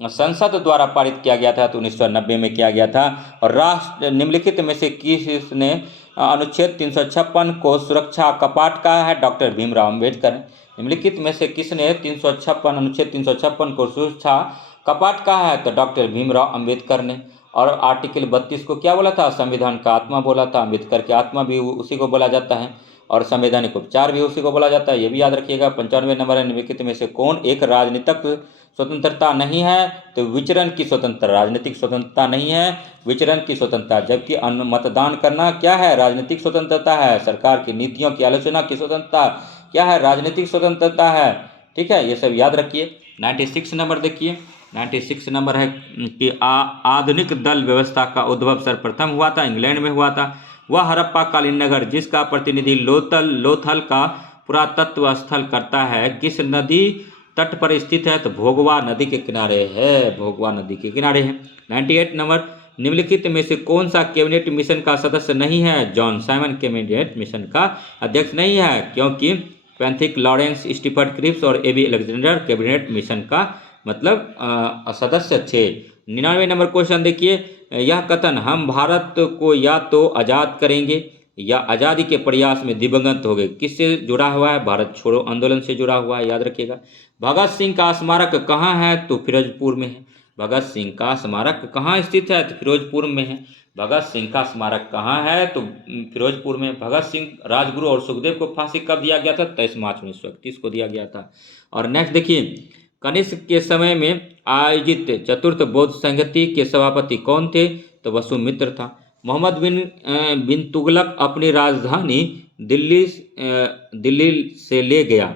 संसद द्वारा पारित किया गया था? तो 1990 में किया गया था। और निम्नलिखित में से किसने अनुच्छेद 356 को सुरक्षा कपाट कहा है? डॉक्टर भीमराव अम्बेडकर। निम्नलिखित में से किसने अनुच्छेद 356 को सुरक्षा कपाट कहा है? तो डॉक्टर भीमराव अम्बेडकर ने। और आर्टिकल 32 को क्या बोला था? संविधान का आत्मा बोला था। अम्बेडकर की आत्मा भी उसी को बोला जाता है। और संवैधानिक उपचार भी उसी को बोला जाता है, ये भी याद रखिएगा। 95 नंबर है, निम्नलिखित में से कौन एक राजनीतिक स्वतंत्रता नहीं है? तो विचरण की स्वतंत्रता। राजनीतिक स्वतंत्रता नहीं है, विचरण की स्वतंत्रता। जबकि मतदान करना क्या है? राजनीतिक स्वतंत्रता है। सरकार की नीतियों की आलोचना की स्वतंत्रता क्या है? राजनीतिक स्वतंत्रता है। ठीक है, ये सब याद रखिए। 96 नंबर देखिए, 96 नंबर है कि आधुनिक दल व्यवस्था का उद्भव सर्वप्रथम हुआ था इंग्लैंड में हुआ था। वह हड़प्पा कालीन नगर जिसका प्रतिनिधि लोथल का पुरातत्व स्थल करता है किस नदी तट पर स्थित है? तो भोगवा नदी के किनारे है, भोगवा नदी के किनारे है। 98 नंबर, निम्नलिखित में से कौन सा कैबिनेट मिशन का सदस्य नहीं है? जॉन साइमन कैबिनेट मिशन का अध्यक्ष नहीं है, क्योंकि पैंथिक लॉरेंस, स्टीफर्ड क्रिप्स और एबी अलेक्जेंडर कैबिनेट मिशन का मतलब सदस्य थे। 99 नंबर क्वेश्चन देखिए, यह कथन हम भारत को या तो आज़ाद करेंगे या आज़ादी के प्रयास में दिवंगत हो गए किससे जुड़ा हुआ है? भारत छोड़ो आंदोलन से जुड़ा हुआ है, याद रखिएगा। भगत सिंह का स्मारक कहाँ है? तो फिरोजपुर में है। भगत सिंह का स्मारक कहाँ स्थित है? तो फिरोजपुर में है। भगत सिंह का स्मारक कहाँ है? तो फिरोजपुर में। भगत सिंह, राजगुरु और सुखदेव को फांसी कब दिया गया था? 23 मार्च 1931 को दिया गया था। और नेक्स्ट देखिए, कनिष्क के समय में आयोजित चतुर्थ बौद्ध संगति के सभापति कौन थे? तो वसुमित्र था। मोहम्मद बिन तुगलक अपनी राजधानी दिल्ली से ले गया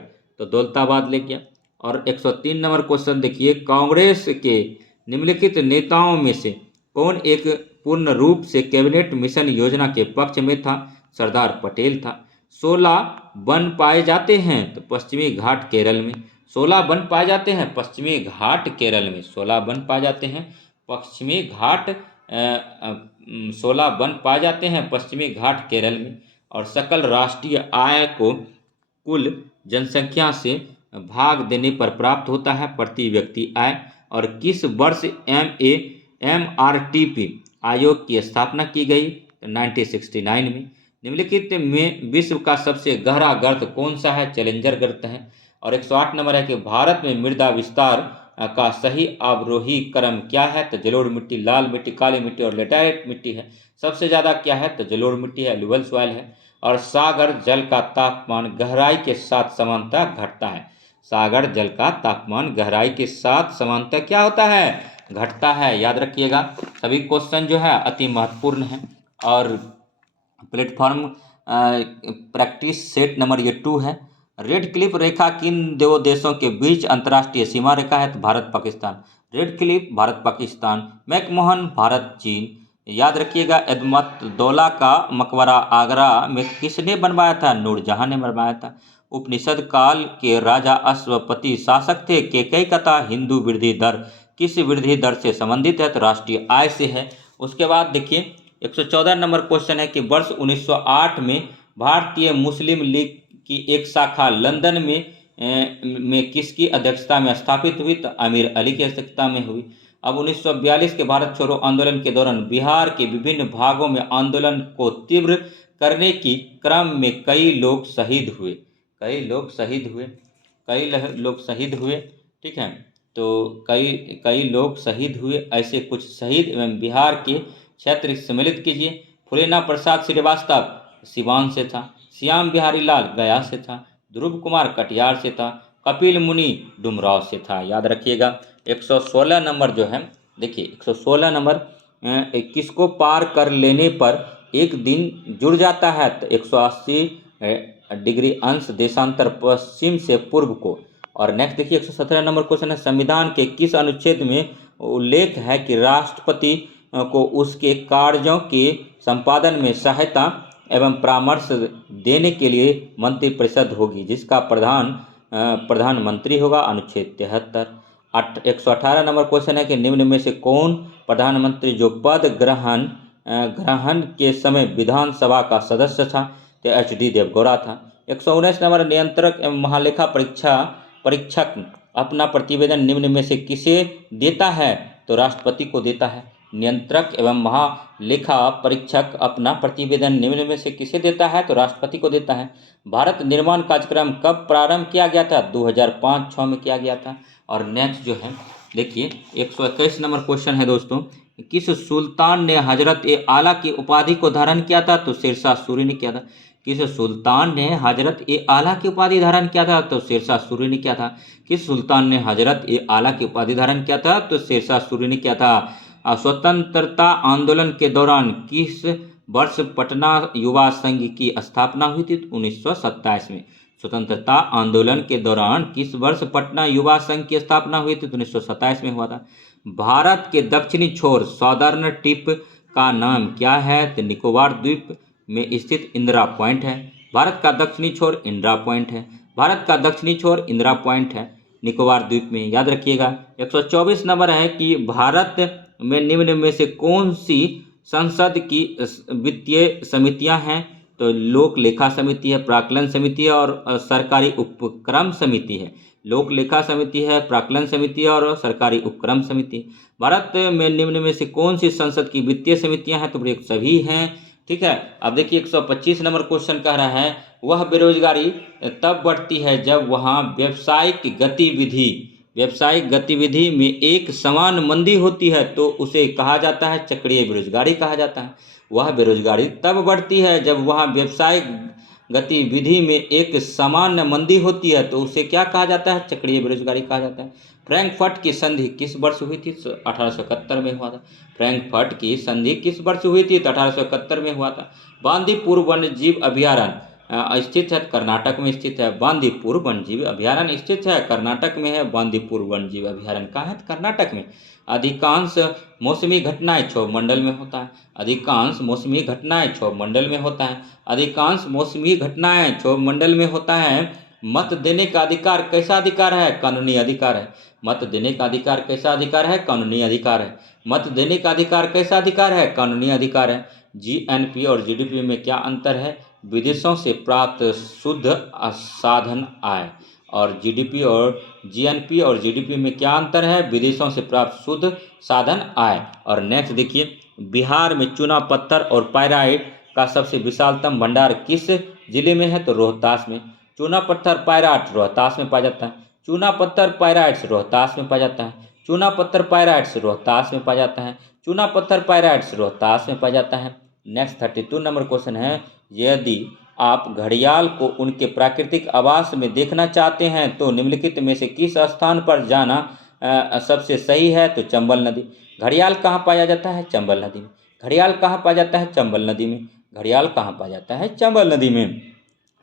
तो दौलताबाद ले गया। और 103 नंबर क्वेश्चन देखिए, कांग्रेस के निम्नलिखित नेताओं में से कौन एक पूर्ण रूप से कैबिनेट मिशन योजना के पक्ष में था? सरदार पटेल था। 16 वन पाए जाते हैं तो पश्चिमी घाट केरल में। 16 वन पाए जाते हैं पश्चिमी घाट केरल में। 16 वन पाए जाते हैं पश्चिमी घाट 16 वन पाए जाते हैं पश्चिमी घाट केरल में। और सकल राष्ट्रीय आय को कुल जनसंख्या से भाग देने पर प्राप्त होता है प्रति व्यक्ति आय। और किस वर्ष MRTP आयोग की स्थापना की गई? 1969 में। निम्नलिखित में विश्व का सबसे गहरा गर्त कौन सा है? चैलेंजर गर्त है। और 108 नंबर है कि भारत में मृदा विस्तार का सही अवरोही क्रम क्या है? तो जलोढ़ मिट्टी, लाल मिट्टी, काली मिट्टी और लेटराइट मिट्टी है। सबसे ज़्यादा क्या है? तो जलोढ़ मिट्टी है, एलुवियल सॉइल है। और सागर जल का तापमान गहराई के साथ समानतः घटता है। सागर जल का तापमान गहराई के साथ समानतः क्या होता है? घटता है, याद रखिएगा। सभी क्वेश्चन जो है अति महत्वपूर्ण है। और प्लेटफॉर्म प्रैक्टिस सेट नंबर ये 2 है। रेड क्लिफ रेखा किन दो देशों के बीच अंतर्राष्ट्रीय सीमा रेखा है? तो Bharat Pakistan. Red Cliff Bharat Pakistan. McMahon Bharat चीन। याद रखिएगा। एदमतदौला का मकबरा आगरा में किसने बनवाया था? नूरजहां ने बनवाया था। उपनिषद काल के राजा अश्वपति शासक थे। केकई का था हिंदू वृद्धि दर किस वृद्धि दर से संबंधित है? तो राष्ट्रीय आय से है। उसके बाद देखिए 114 नंबर क्वेश्चन है कि वर्ष 1908 में भारतीय मुस्लिम लीग की एक शाखा लंदन में किसकी अध्यक्षता में स्थापित हुई? तो आमिर अली की अध्यक्षता में हुई। अब 1942 के भारत छोड़ो आंदोलन के दौरान बिहार के विभिन्न भागों में आंदोलन को तीव्र करने की क्रम में कई लोग शहीद हुए। ठीक है, तो कई लोग शहीद हुए। ऐसे कुछ शहीद एवं बिहार के क्षेत्र सम्मिलित कीजिए। फुलेना प्रसाद श्रीवास्तव सिवान से था, श्याम बिहारी लाल गया से था, ध्रुव कुमार कटिहार से था, कपिल मुनि डुमराव से था। याद रखिएगा। 116 नंबर जो है, देखिए 116 नंबर किसको पार कर लेने पर एक दिन जुड़ जाता है? तो 180 डिग्री अंश देशांतर पश्चिम से पूर्व को। और नेक्स्ट देखिए 117 नंबर क्वेश्चन है, संविधान के किस अनुच्छेद में उल्लेख है कि राष्ट्रपति को उसके कार्यों के संपादन में सहायता एवं परामर्श देने के लिए मंत्रिपरिषद होगी, जिसका प्रधानमंत्री होगा? अनुच्छेद 73। 118 नंबर क्वेश्चन है कि निम्न में से कौन प्रधानमंत्री जो पद ग्रहण के समय विधानसभा का सदस्य था? तो HD देवगौड़ा था। 119 नंबर नियंत्रक एवं महालेखा परीक्षक अपना प्रतिवेदन निम्न में से किसे देता है? तो राष्ट्रपति को देता है। नियंत्रक एवं महालेखा परीक्षक अपना प्रतिवेदन निम्न में से किसे देता है? तो राष्ट्रपति को देता है। भारत निर्माण कार्यक्रम कब प्रारंभ किया गया था? 2005-06 में किया गया था। और नेक्स्ट जो है देखिए 121 नंबर क्वेश्चन है दोस्तों, किस सुल्तान ने हजरत ए आला की उपाधि को धारण किया था? तो शेरशाह सूरी ने किया था। किस सुल्तान ने हजरत ए आला की उपाधि धारण किया था? तो शेरशाह सूरी ने किया था। किस सुल्तान ने हजरत ए आला की उपाधि धारण किया था? तो शेरशाह सूरी ने किया था। स्वतंत्रता आंदोलन के दौरान किस वर्ष पटना युवा संघ की स्थापना हुई थी? 1927 में। स्वतंत्रता आंदोलन के दौरान किस वर्ष पटना युवा संघ की स्थापना हुई थी? 1927 में हुआ था। भारत के दक्षिणी छोर सॉदर्न टिप का नाम क्या है? तो निकोबार द्वीप में स्थित इंदिरा पॉइंट है। भारत का दक्षिणी छोर इंदिरा पॉइंट है। भारत का दक्षिणी छोर इंदिरा पॉइंट है निकोबार द्वीप में। याद रखिएगा। 124 नंबर है कि भारत में निम्न में से कौन सी संसद की वित्तीय समितियां हैं? तो लोक लेखा समिति है, प्राक्कलन समिति है और सरकारी उपक्रम समिति है। लोक लेखा समिति है, प्राक्कलन समिति है और सरकारी उपक्रम समिति। भारत में निम्न में से कौन सी संसद की वित्तीय समितियां हैं? तो सभी हैं। ठीक है। अब देखिए 125 नंबर क्वेश्चन कह रहा है, वह बेरोजगारी तब बढ़ती है जब वहाँ व्यावसायिक गतिविधि में एक समान मंदी होती है, तो उसे कहा जाता है चक्रीय बेरोजगारी कहा जाता है। वह बेरोजगारी तब बढ़ती है जब वहाँ व्यावसायिक गतिविधि में एक सामान्य मंदी होती है, तो उसे क्या कहा जाता है? चक्रीय बेरोजगारी कहा जाता है। फ्रैंकफर्ट की संधि किस वर्ष हुई थी? 1871 में हुआ था। फ्रैंकफर्ट की संधि किस वर्ष हुई थी? तो 1871 में हुआ था। बांदीपुर वन्य जीव अभयारण्य स्थित है, कर्नाटक में स्थित है। बांदीपुर वन्य जीव अभयारण्य स्थित है, कर्नाटक में है। बांदीपुर वन्य जीव अभयारण्य कहाँ है? कर्नाटक में। अधिकांश मौसमी घटनाएं क्षोभ मंडल में होता है। अधिकांश मौसमी घटनाएं क्षोभ मंडल में होता है। अधिकांश मौसमी घटनाएं क्षोभ मंडल में होता है। मत देने का अधिकार कैसा अधिकार है? कानूनी अधिकार है। मत देने का अधिकार कैसा अधिकार है? कानूनी अधिकार है। मत देने का अधिकार कैसा अधिकार है? कानूनी अधिकार है। GNP और GDP में क्या अंतर है? विदेशों से प्राप्त शुद्ध साधन आय। और GNP और GDP में क्या अंतर है? विदेशों से प्राप्त शुद्ध साधन आय। और नेक्स्ट देखिए, बिहार में चूना पत्थर और पायराइट का सबसे विशालतम भंडार किस जिले में है? तो रोहतास में। चूना पत्थर पायराइट रोहतास में पाया जाता है। चूना पत्थर पायराइट्स रोहतास में पाया जाता है। चूना पत्थर पायराइट्स रोहतास में पाया जाता है। चूना पत्थर पायराइट्स रोहतास में पाया जाता है। नेक्स्ट 32 नंबर क्वेश्चन है, यदि आप घड़ियाल को उनके प्राकृतिक आवास में देखना चाहते हैं तो निम्नलिखित में से किस स्थान पर जाना सबसे सही है? तो चंबल नदी। घड़ियाल कहाँ पाया जाता है? चंबल नदी में। घड़ियाल कहाँ पाया जाता है? चंबल नदी में। घड़ियाल कहाँ पाया जाता है? चंबल नदी में।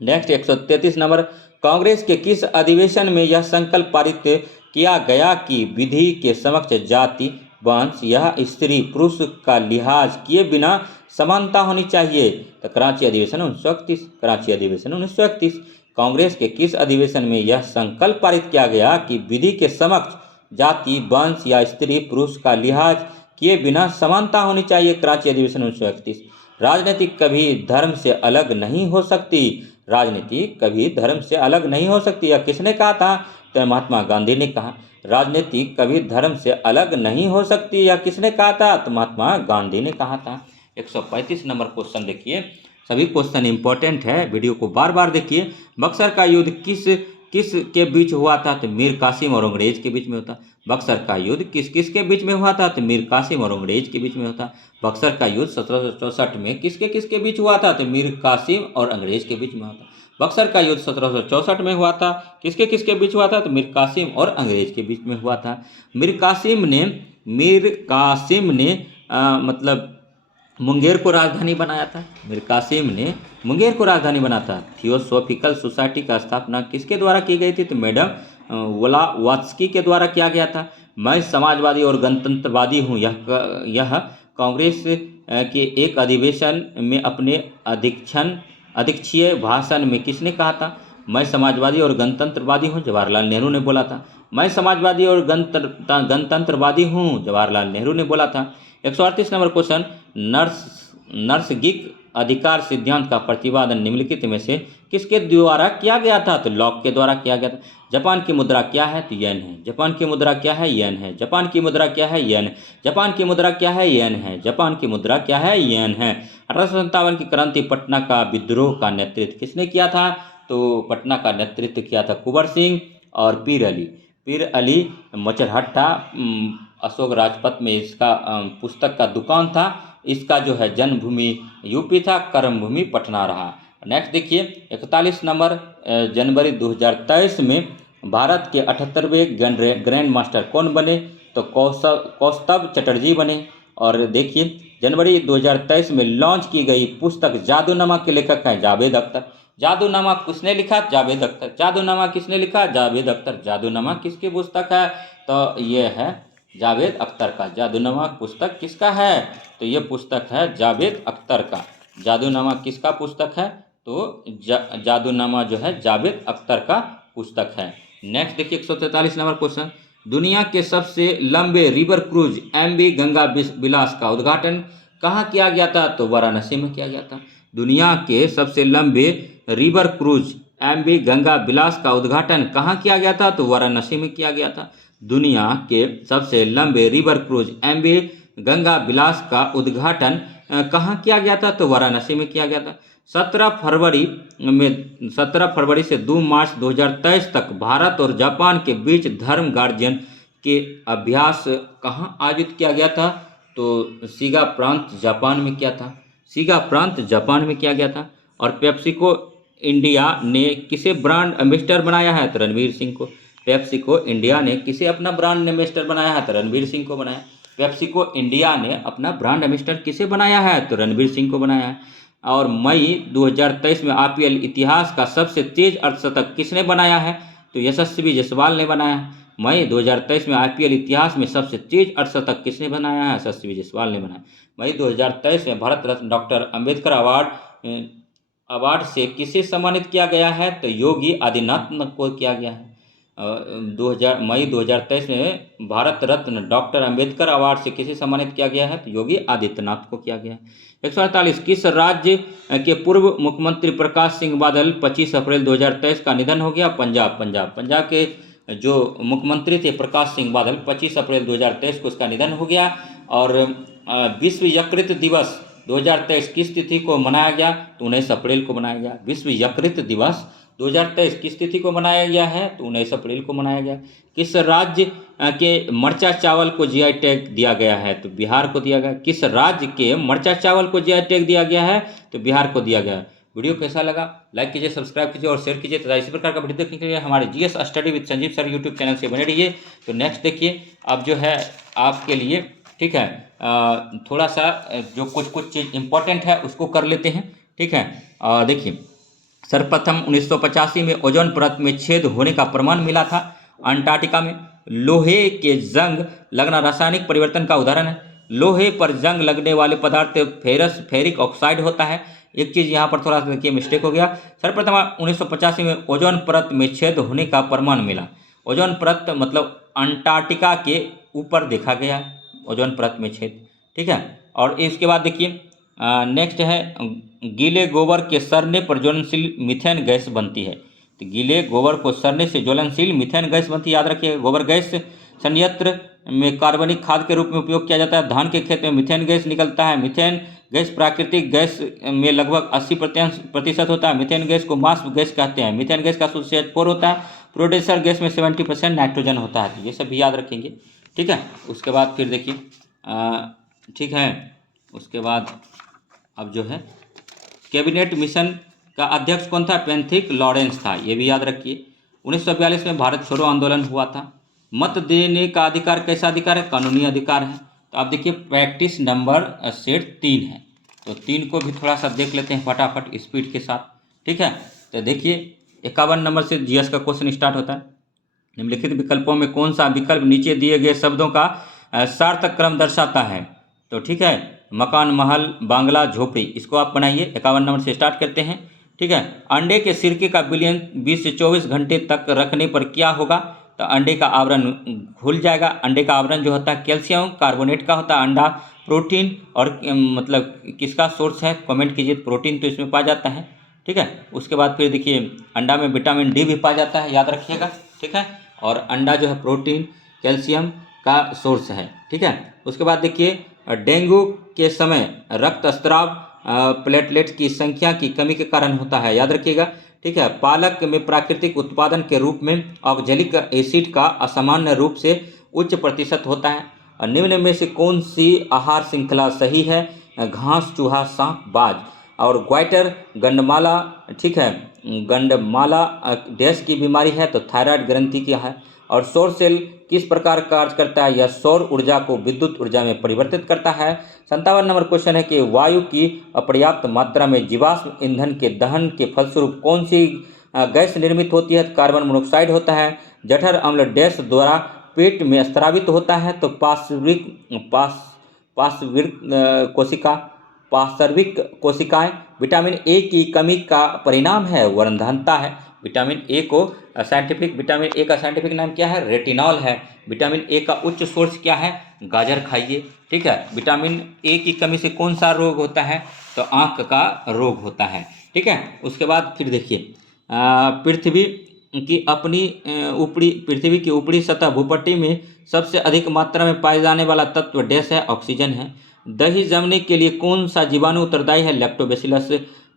नेक्स्ट 133 नंबर, कांग्रेस के किस अधिवेशन में यह संकल्प पारित किया गया कि विधि के समक्ष जाति वंश या स्त्री पुरुष का लिहाज किए बिना समानता होनी चाहिए? तो कराची अधिवेशन 1931। कराची अधिवेशन 1931। कांग्रेस के किस अधिवेशन में यह संकल्प पारित किया गया कि विधि के समक्ष जाति, वंश या स्त्री पुरुष का लिहाज किए बिना समानता होनी चाहिए। कराची अधिवेशन 1931। राजनीति कभी धर्म से अलग नहीं हो सकती। राजनीति कभी धर्म से अलग नहीं हो सकती। यह किसने कहा था? तो महात्मा गांधी ने कहा। राजनीति कभी धर्म से अलग नहीं हो सकती, यह किसने कहा था? तो महात्मा गांधी ने कहा था। 135 नंबर क्वेश्चन देखिए, सभी क्वेश्चन इंपॉर्टेंट है, वीडियो को बार बार देखिए। बक्सर का युद्ध किस किस के बीच हुआ था? तो मीर कासिम और अंग्रेज के बीच में होता। बक्सर का युद्ध किस किस के बीच में हुआ था? तो मीर कासिम और अंग्रेज के बीच में होता। बक्सर का युद्ध 1764 में किसके बीच हुआ था? तो मीर कासिम और अंग्रेज के बीच में होता। बक्सर का युद्ध 1764 में हुआ था, किसके बीच हुआ था? तो मीर कासिम और अंग्रेज के बीच में हुआ था। मीर कासिम ने मतलब मुंगेर को राजधानी बनाया था। मीर कासिम ने मुंगेर को राजधानी बनाया था। थियोसॉफिकल सोसाइटी का स्थापना किसके द्वारा की गई थी? तो मैडम व्लावत्स्की के द्वारा किया गया था। मैं समाजवादी और गणतंत्रवादी हूँ, यह कांग्रेस के एक अधिवेशन में अपने अध्यक्षीय भाषण में किसने कहा था? मैं समाजवादी और गणतंत्रवादी हूँ, जवाहरलाल नेहरू ने बोला था। मैं समाजवादी और गणतंत्रवादी हूँ, जवाहरलाल नेहरू ने बोला था। 138 नंबर क्वेश्चन, नर्सगिक अधिकार सिद्धांत का प्रतिपादन निम्नलिखित में से किसके द्वारा किया गया था? तो लॉक के द्वारा किया गया था। जापान की मुद्रा क्या है? तो येन है। जापान की मुद्रा क्या है? येन है। जापान की मुद्रा क्या है? येन। जापान की मुद्रा क्या है? येन है। जापान की मुद्रा क्या है? येन है। 1857 की क्रांति, पटना का विद्रोह का नेतृत्व किसने किया था? तो पटना का नेतृत्व किया था कुंवर सिंह और पीर अली मचरहट्टा। अशोक राजपथ में इसका पुस्तक का दुकान था। इसका जो है जन्मभूमि यूपी था, कर्मभूमि पटना रहा। नेक्स्ट देखिए 41 नंबर, जनवरी 2023 में भारत के 78वें ग्रैंड मास्टर कौन बने? तो कौस्तभ चटर्जी बने। और देखिए जनवरी 2023 में लॉन्च की गई पुस्तक जादूनामा के लेखक हैं जावेद अख्तर। जादूनामा किसने लिखा? जावेद अख्तर। जादूनामा किसने लिखा? जावेद अख्तर। जादूनामा किसकी पुस्तक है? तो ये है जावेद अख्तर का। जादूनामा पुस्तक किसका है? तो ये पुस्तक है जावेद अख्तर का। जादूनामा किसका पुस्तक है? तो जादूनामा जो है जावेद अख्तर का पुस्तक है। नेक्स्ट देखिए 143 नंबर क्वेश्चन, दुनिया के सबसे लंबे रिवर क्रूज MV गंगा विलास का उद्घाटन कहाँ किया गया था? तो वाराणसी में किया गया था। दुनिया के सबसे लंबे रिवर क्रूज MV गंगा विलास का उद्घाटन कहाँ किया गया था? तो वाराणसी में किया गया था। दुनिया के सबसे लंबे रिवर क्रूज MV गंगा विलास का उद्घाटन कहाँ किया गया था? तो वाराणसी में किया गया था। 17 फरवरी से 2 मार्च 2023 तक भारत और जापान के बीच धर्म गार्जियन के अभ्यास कहाँ आयोजित किया गया था? तो सीगा प्रांत जापान में किया था। सीगा प्रांत जापान में किया गया था। और पेप्सिको इंडिया ने किसे ब्रांड एम्बेसडर बनाया है? तो रणवीर सिंह को। पेप्सिको इंडिया ने किसे अपना ब्रांड एम्बेसडर बनाया है? तो रणवीर सिंह को बनाया। पेप्सिको इंडिया ने अपना ब्रांड एम्बेसडर किसे बनाया है? तो रणवीर सिंह को बनाया है। और मई 2023 में IPL इतिहास का सबसे तेज अर्धशतक किसने बनाया है? तो यशस्वी जायसवाल ने बनाया है। मई 2023 में IPL इतिहास में सबसे तेज अर्धशतक किसने बनाया है? यशस्वी जायसवाल ने बनाया। मई 2023 में भारत रत्न डॉक्टर अंबेडकर अवार्ड से किसे सम्मानित किया गया है? तो योगी आदित्यनाथ को किया गया है। मई 2023 में भारत रत्न डॉक्टर अंबेडकर अवार्ड से किसे सम्मानित किया गया है? तो योगी आदित्यनाथ को किया गया है। 148, किस राज्य के पूर्व मुख्यमंत्री प्रकाश सिंह बादल 25 अप्रैल 2023 का निधन हो गया? पंजाब के जो मुख्यमंत्री थे प्रकाश सिंह बादल 25 अप्रैल 2023 को उसका निधन हो गया। और विश्व यकृत दिवस 2023 किस तिथि को मनाया गया? तो 19 अप्रैल को मनाया गया। विश्व यकृत दिवस 2023 किस तिथि को मनाया गया है? तो 19 अप्रैल को मनाया गया। किस राज्य के मरचा चावल को GI टैग दिया गया है? तो बिहार को दिया गया। किस राज्य के मरचा चावल को GI टैग दिया गया है? तो बिहार को दिया गया। वीडियो कैसा लगा? लाइक कीजिए, सब्सक्राइब कीजिए और शेयर कीजिए तथा इसी प्रकार का वीडियो देखने के लिए हमारे GS study with Sanjeev sir YouTube channel से बने रहिए। तो नेक्स्ट देखिए, अब जो है आपके लिए ठीक है थोड़ा सा जो कुछ चीज़ इंपॉर्टेंट है उसको कर लेते हैं। ठीक है, देखिए सर्वप्रथम 1985 में ओजोन परत में छेद होने का प्रमाण मिला था अंटार्कटिका में। लोहे के जंग लगना रासायनिक परिवर्तन का उदाहरण है। लोहे पर जंग लगने वाले पदार्थ फेरिक ऑक्साइड होता है। एक चीज़ यहाँ पर थोड़ा सा देखिए मिस्टेक हो गया। सर्वप्रथम 1985 में ओजोन परत में छेद होने का प्रमाण मिला। ओजोन परत मतलब अंटार्कटिका के ऊपर देखा गया है, ओजोन परत में छेद। ठीक है, और इसके बाद देखिए नेक्स्ट है गीले गोबर के सड़ने पर ज्वलनशील मीथेन गैस बनती है। तो गीले गोबर को सड़ने से ज्वलनशील मीथेन गैस बनती है, याद रखिए। गोबर गैस संयंत्र में कार्बनिक खाद के रूप में उपयोग किया जाता है। धान के खेत में मीथेन गैस निकलता है। मीथेन गैस प्राकृतिक गैस में लगभग 80% होता है। मीथेन गैस को मास्प गैस कहते हैं। मीथेन गैस का सूत्र CH4 होता है। प्रोड्यूसर गैस में 70% नाइट्रोजन होता है। तो ये सब भी याद रखेंगे। ठीक है, उसके बाद फिर देखिए ठीक है, उसके बाद अब जो है कैबिनेट मिशन का अध्यक्ष कौन था? पेंथिक लॉरेंस था, ये भी याद रखिए। 1942 में भारत छोड़ो आंदोलन हुआ था। मत देने का अधिकार कैसा अधिकार है? कानूनी अधिकार है। तो आप देखिए प्रैक्टिस नंबर सेट 3 है, तो 3 को भी थोड़ा सा देख लेते हैं फटाफट स्पीड के साथ। ठीक है, तो देखिए 51 नंबर से GS का क्वेश्चन स्टार्ट होता है। निम्नलिखित विकल्पों में कौन सा विकल्प नीचे दिए गए शब्दों का सार्थक क्रम दर्शाता है? तो ठीक है, मकान, महल, बांग्ला, झोपड़ी, इसको आप बनाइए। 51 नंबर से स्टार्ट करते हैं। ठीक है, अंडे के सिरके का विलयन 20 से 24 घंटे तक रखने पर क्या होगा? तो अंडे का आवरण घुल जाएगा। अंडे का आवरण जो होता है कैल्शियम कार्बोनेट का होता है। अंडा प्रोटीन और मतलब किसका सोर्स है? कमेंट कीजिए। प्रोटीन तो इसमें पाया जाता है। ठीक है, उसके बाद फिर देखिए अंडा में विटामिन D भी पाया जाता है, याद रखिएगा। ठीक है, और अंडा जो है प्रोटीन कैल्शियम का सोर्स है। ठीक है, उसके बाद देखिए डेंगू के समय रक्तस्राव प्लेटलेट्स की संख्या की कमी के कारण होता है, याद रखिएगा। ठीक है, पालक में प्राकृतिक उत्पादन के रूप में ऑक्जेलिक एसिड का असामान्य रूप से उच्च प्रतिशत होता है। और निम्न में से कौन सी आहार श्रृंखला सही है? घास, चूहा, सांप, बाज। और ग्वाइटर गंडमाला, ठीक है, गंडमाला डैश की बीमारी है? तो थायराइड ग्रंथि की है। और सौर सेल किस प्रकार कार्य करता है? यह सौर ऊर्जा को विद्युत ऊर्जा में परिवर्तित करता है। 57 नंबर क्वेश्चन है कि वायु की अपर्याप्त मात्रा में जीवाश्म ईंधन के दहन के फलस्वरूप कौन सी गैस निर्मित होती है? कार्बन मोनोऑक्साइड होता है। जठर अम्ल डैश द्वारा पेट में स्रावित होता है? तो पार्श्विक कोशिकाएं। विटामिन A की कमी का परिणाम है वर्णधानता है। विटामिन A को विटामिन A का साइंटिफिक नाम क्या है? रेटिनॉल है। विटामिन A का उच्च सोर्स क्या है? गाजर खाइए। ठीक है, विटामिन A की कमी से कौन सा रोग होता है? तो आँख का रोग होता है। ठीक है, उसके बाद फिर देखिए पृथ्वी की ऊपरी सतह भूपट्टी में सबसे अधिक मात्रा में पाए जाने वाला तत्व डैश है? ऑक्सीजन है। दही जमने के लिए कौन सा जीवाणु उत्तरदायी है? लैक्टोबैसिलस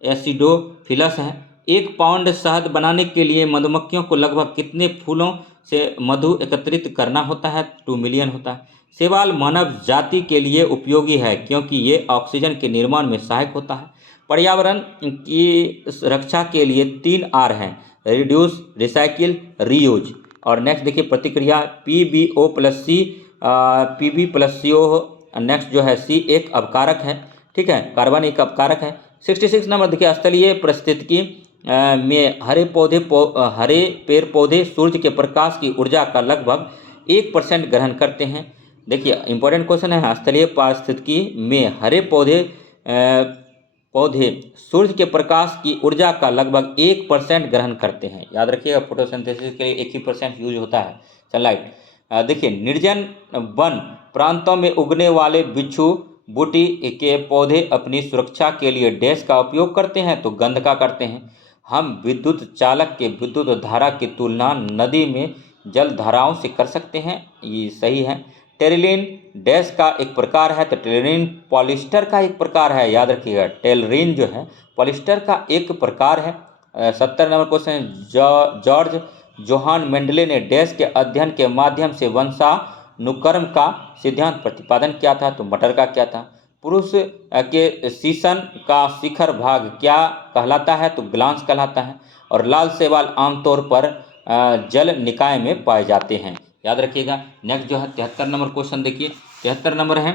एसिडोफिलस है। 1 पाउंड शहद बनाने के लिए मधुमक्खियों को लगभग कितने फूलों से मधु एकत्रित करना होता है? 2 मिलियन होता है। शैवाल मानव जाति के लिए उपयोगी है क्योंकि ये ऑक्सीजन के निर्माण में सहायक होता है। पर्यावरण की रक्षा के लिए 3 R हैं: रिड्यूस, रिसाइकिल, रीयूज। और नेक्स्ट देखिए प्रतिक्रिया PbO+C PbO+CO। नेक्स्ट जो है C एक अपकारक है। ठीक है, कार्बन एक अपकारक है। 66 नंबर देखिए स्थलीय परिस्थितिकी में हरे पेड़ पौधे सूर्य के प्रकाश की ऊर्जा का लगभग 1% ग्रहण करते हैं। देखिए इंपॉर्टेंट क्वेश्चन है, स्थलीय पारिस्थितिकी में हरे पौधे सूर्य के प्रकाश की ऊर्जा का लगभग 1% ग्रहण करते हैं, याद रखिएगा। फोटोसिंथेसिस के लिए 1% यूज होता है सनलाइट। देखिए निर्जन वन प्रांतों में उगने वाले बिच्छू बूटी के पौधे अपनी सुरक्षा के लिए डैश का उपयोग करते हैं? तो गंध का करते हैं। हम विद्युत चालक के विद्युत धारा की तुलना नदी में जल धाराओं से कर सकते हैं, ये सही है। टेरिलीन डैश का एक प्रकार है? तो टेरिलीन पॉलिस्टर का एक प्रकार है, याद रखिएगा। टेरिलीन जो है पॉलिस्टर का एक प्रकार है। 70 number question, George Johan Mendel ने डैश के अध्ययन के माध्यम से वंशानुक्रम का सिद्धांत प्रतिपादन किया था? तो मटर का क्या था। पुरुष के शीशन का शिखर भाग क्या कहलाता है? तो ग्लांस कहलाता है। और लाल शैवाल आमतौर पर जल निकाय में पाए जाते हैं, याद रखिएगा। नेक्स्ट जो है 73 नंबर क्वेश्चन देखिए। 73 नंबर है,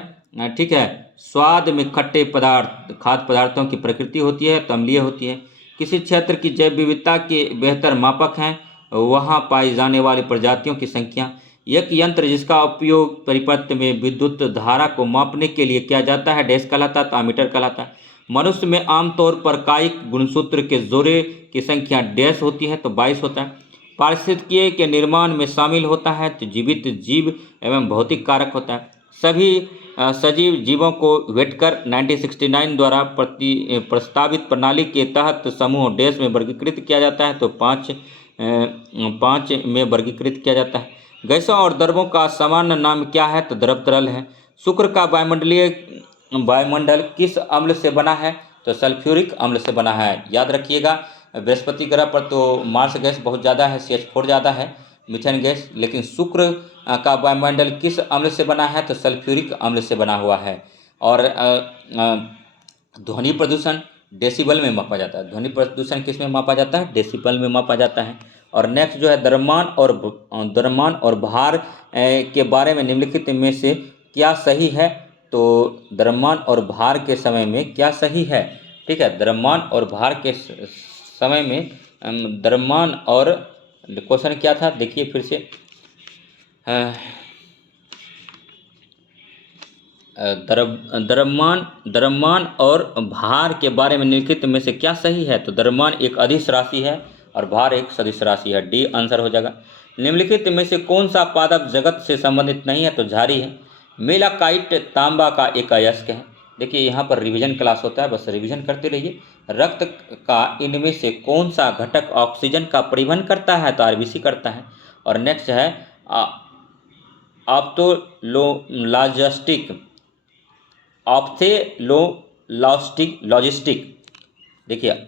ठीक है, स्वाद में खट्टे पदार्थ खाद्य पदार्थों की प्रकृति होती है? तो अम्लीय होती है। किसी क्षेत्र की जैव विविधता के बेहतर मापक हैं वहाँ पाई जाने वाली प्रजातियों की संख्या। एक यंत्र जिसका उपयोग परिपथ में विद्युत धारा को मापने के लिए किया जाता है डैश कहलाता है? तो अमीटर कहलाता है। मनुष्य में आमतौर पर कायिक गुणसूत्र के जोड़े की संख्या डैश होती है? तो 22 होता है। पारिस्थितिकी के निर्माण में शामिल होता है तो जीवित जीव एवं भौतिक कारक होता है। सभी सजीव जीवों को वेटकर 1969 द्वारा प्रस्तावित प्रणाली के तहत समूह डैश में वर्गीकृत किया जाता है, तो पाँच में वर्गीकृत किया जाता है। गैसों और द्रवों का सामान्य नाम क्या है, तो द्रव तरल है। शुक्र का वायुमंडल किस अम्ल से बना है, तो सल्फ्यूरिक अम्ल से बना है। याद रखिएगा, बृहस्पति ग्रह पर तो मार्स गैस बहुत ज़्यादा है, CH4 ज़्यादा है, मीथेन गैस, लेकिन शुक्र का वायुमंडल किस अम्ल से बना है, तो सल्फ्यूरिक अम्ल से बना हुआ है। और ध्वनि प्रदूषण डेसिबल में मापा जाता है। ध्वनि प्रदूषण किस में मापा जाता है, डेसिबल में मापा जाता है। और नेक्स्ट जो है द्रव्यमान और भार के बारे में निम्नलिखित में से क्या सही है, तो द्रव्यमान और भार के समय में क्या सही है। ठीक है, द्रव्यमान और भार के समय में द्रव्यमान और क्वेश्चन क्या था, देखिए फिर से, द्रव्यमान और भार के बारे में निम्नलिखित में से क्या सही है, तो द्रव्यमान एक अदिश राशि है और भार एक सदिश राशि है। डी आंसर हो जाएगा। निम्नलिखित में से कौन सा पादप जगत से संबंधित नहीं है, तो झारी है। मेलाकाइट तांबा का एक अयस्क है। देखिए यहाँ पर रिवीजन क्लास होता है, बस रिवीजन करते रहिए। रक्त का इनमें से कौन सा घटक ऑक्सीजन का परिवहन करता है, तो आरबीसी करता है। और नेक्स्ट है ऑप्थेलोलॉजिस्टिक। देखिए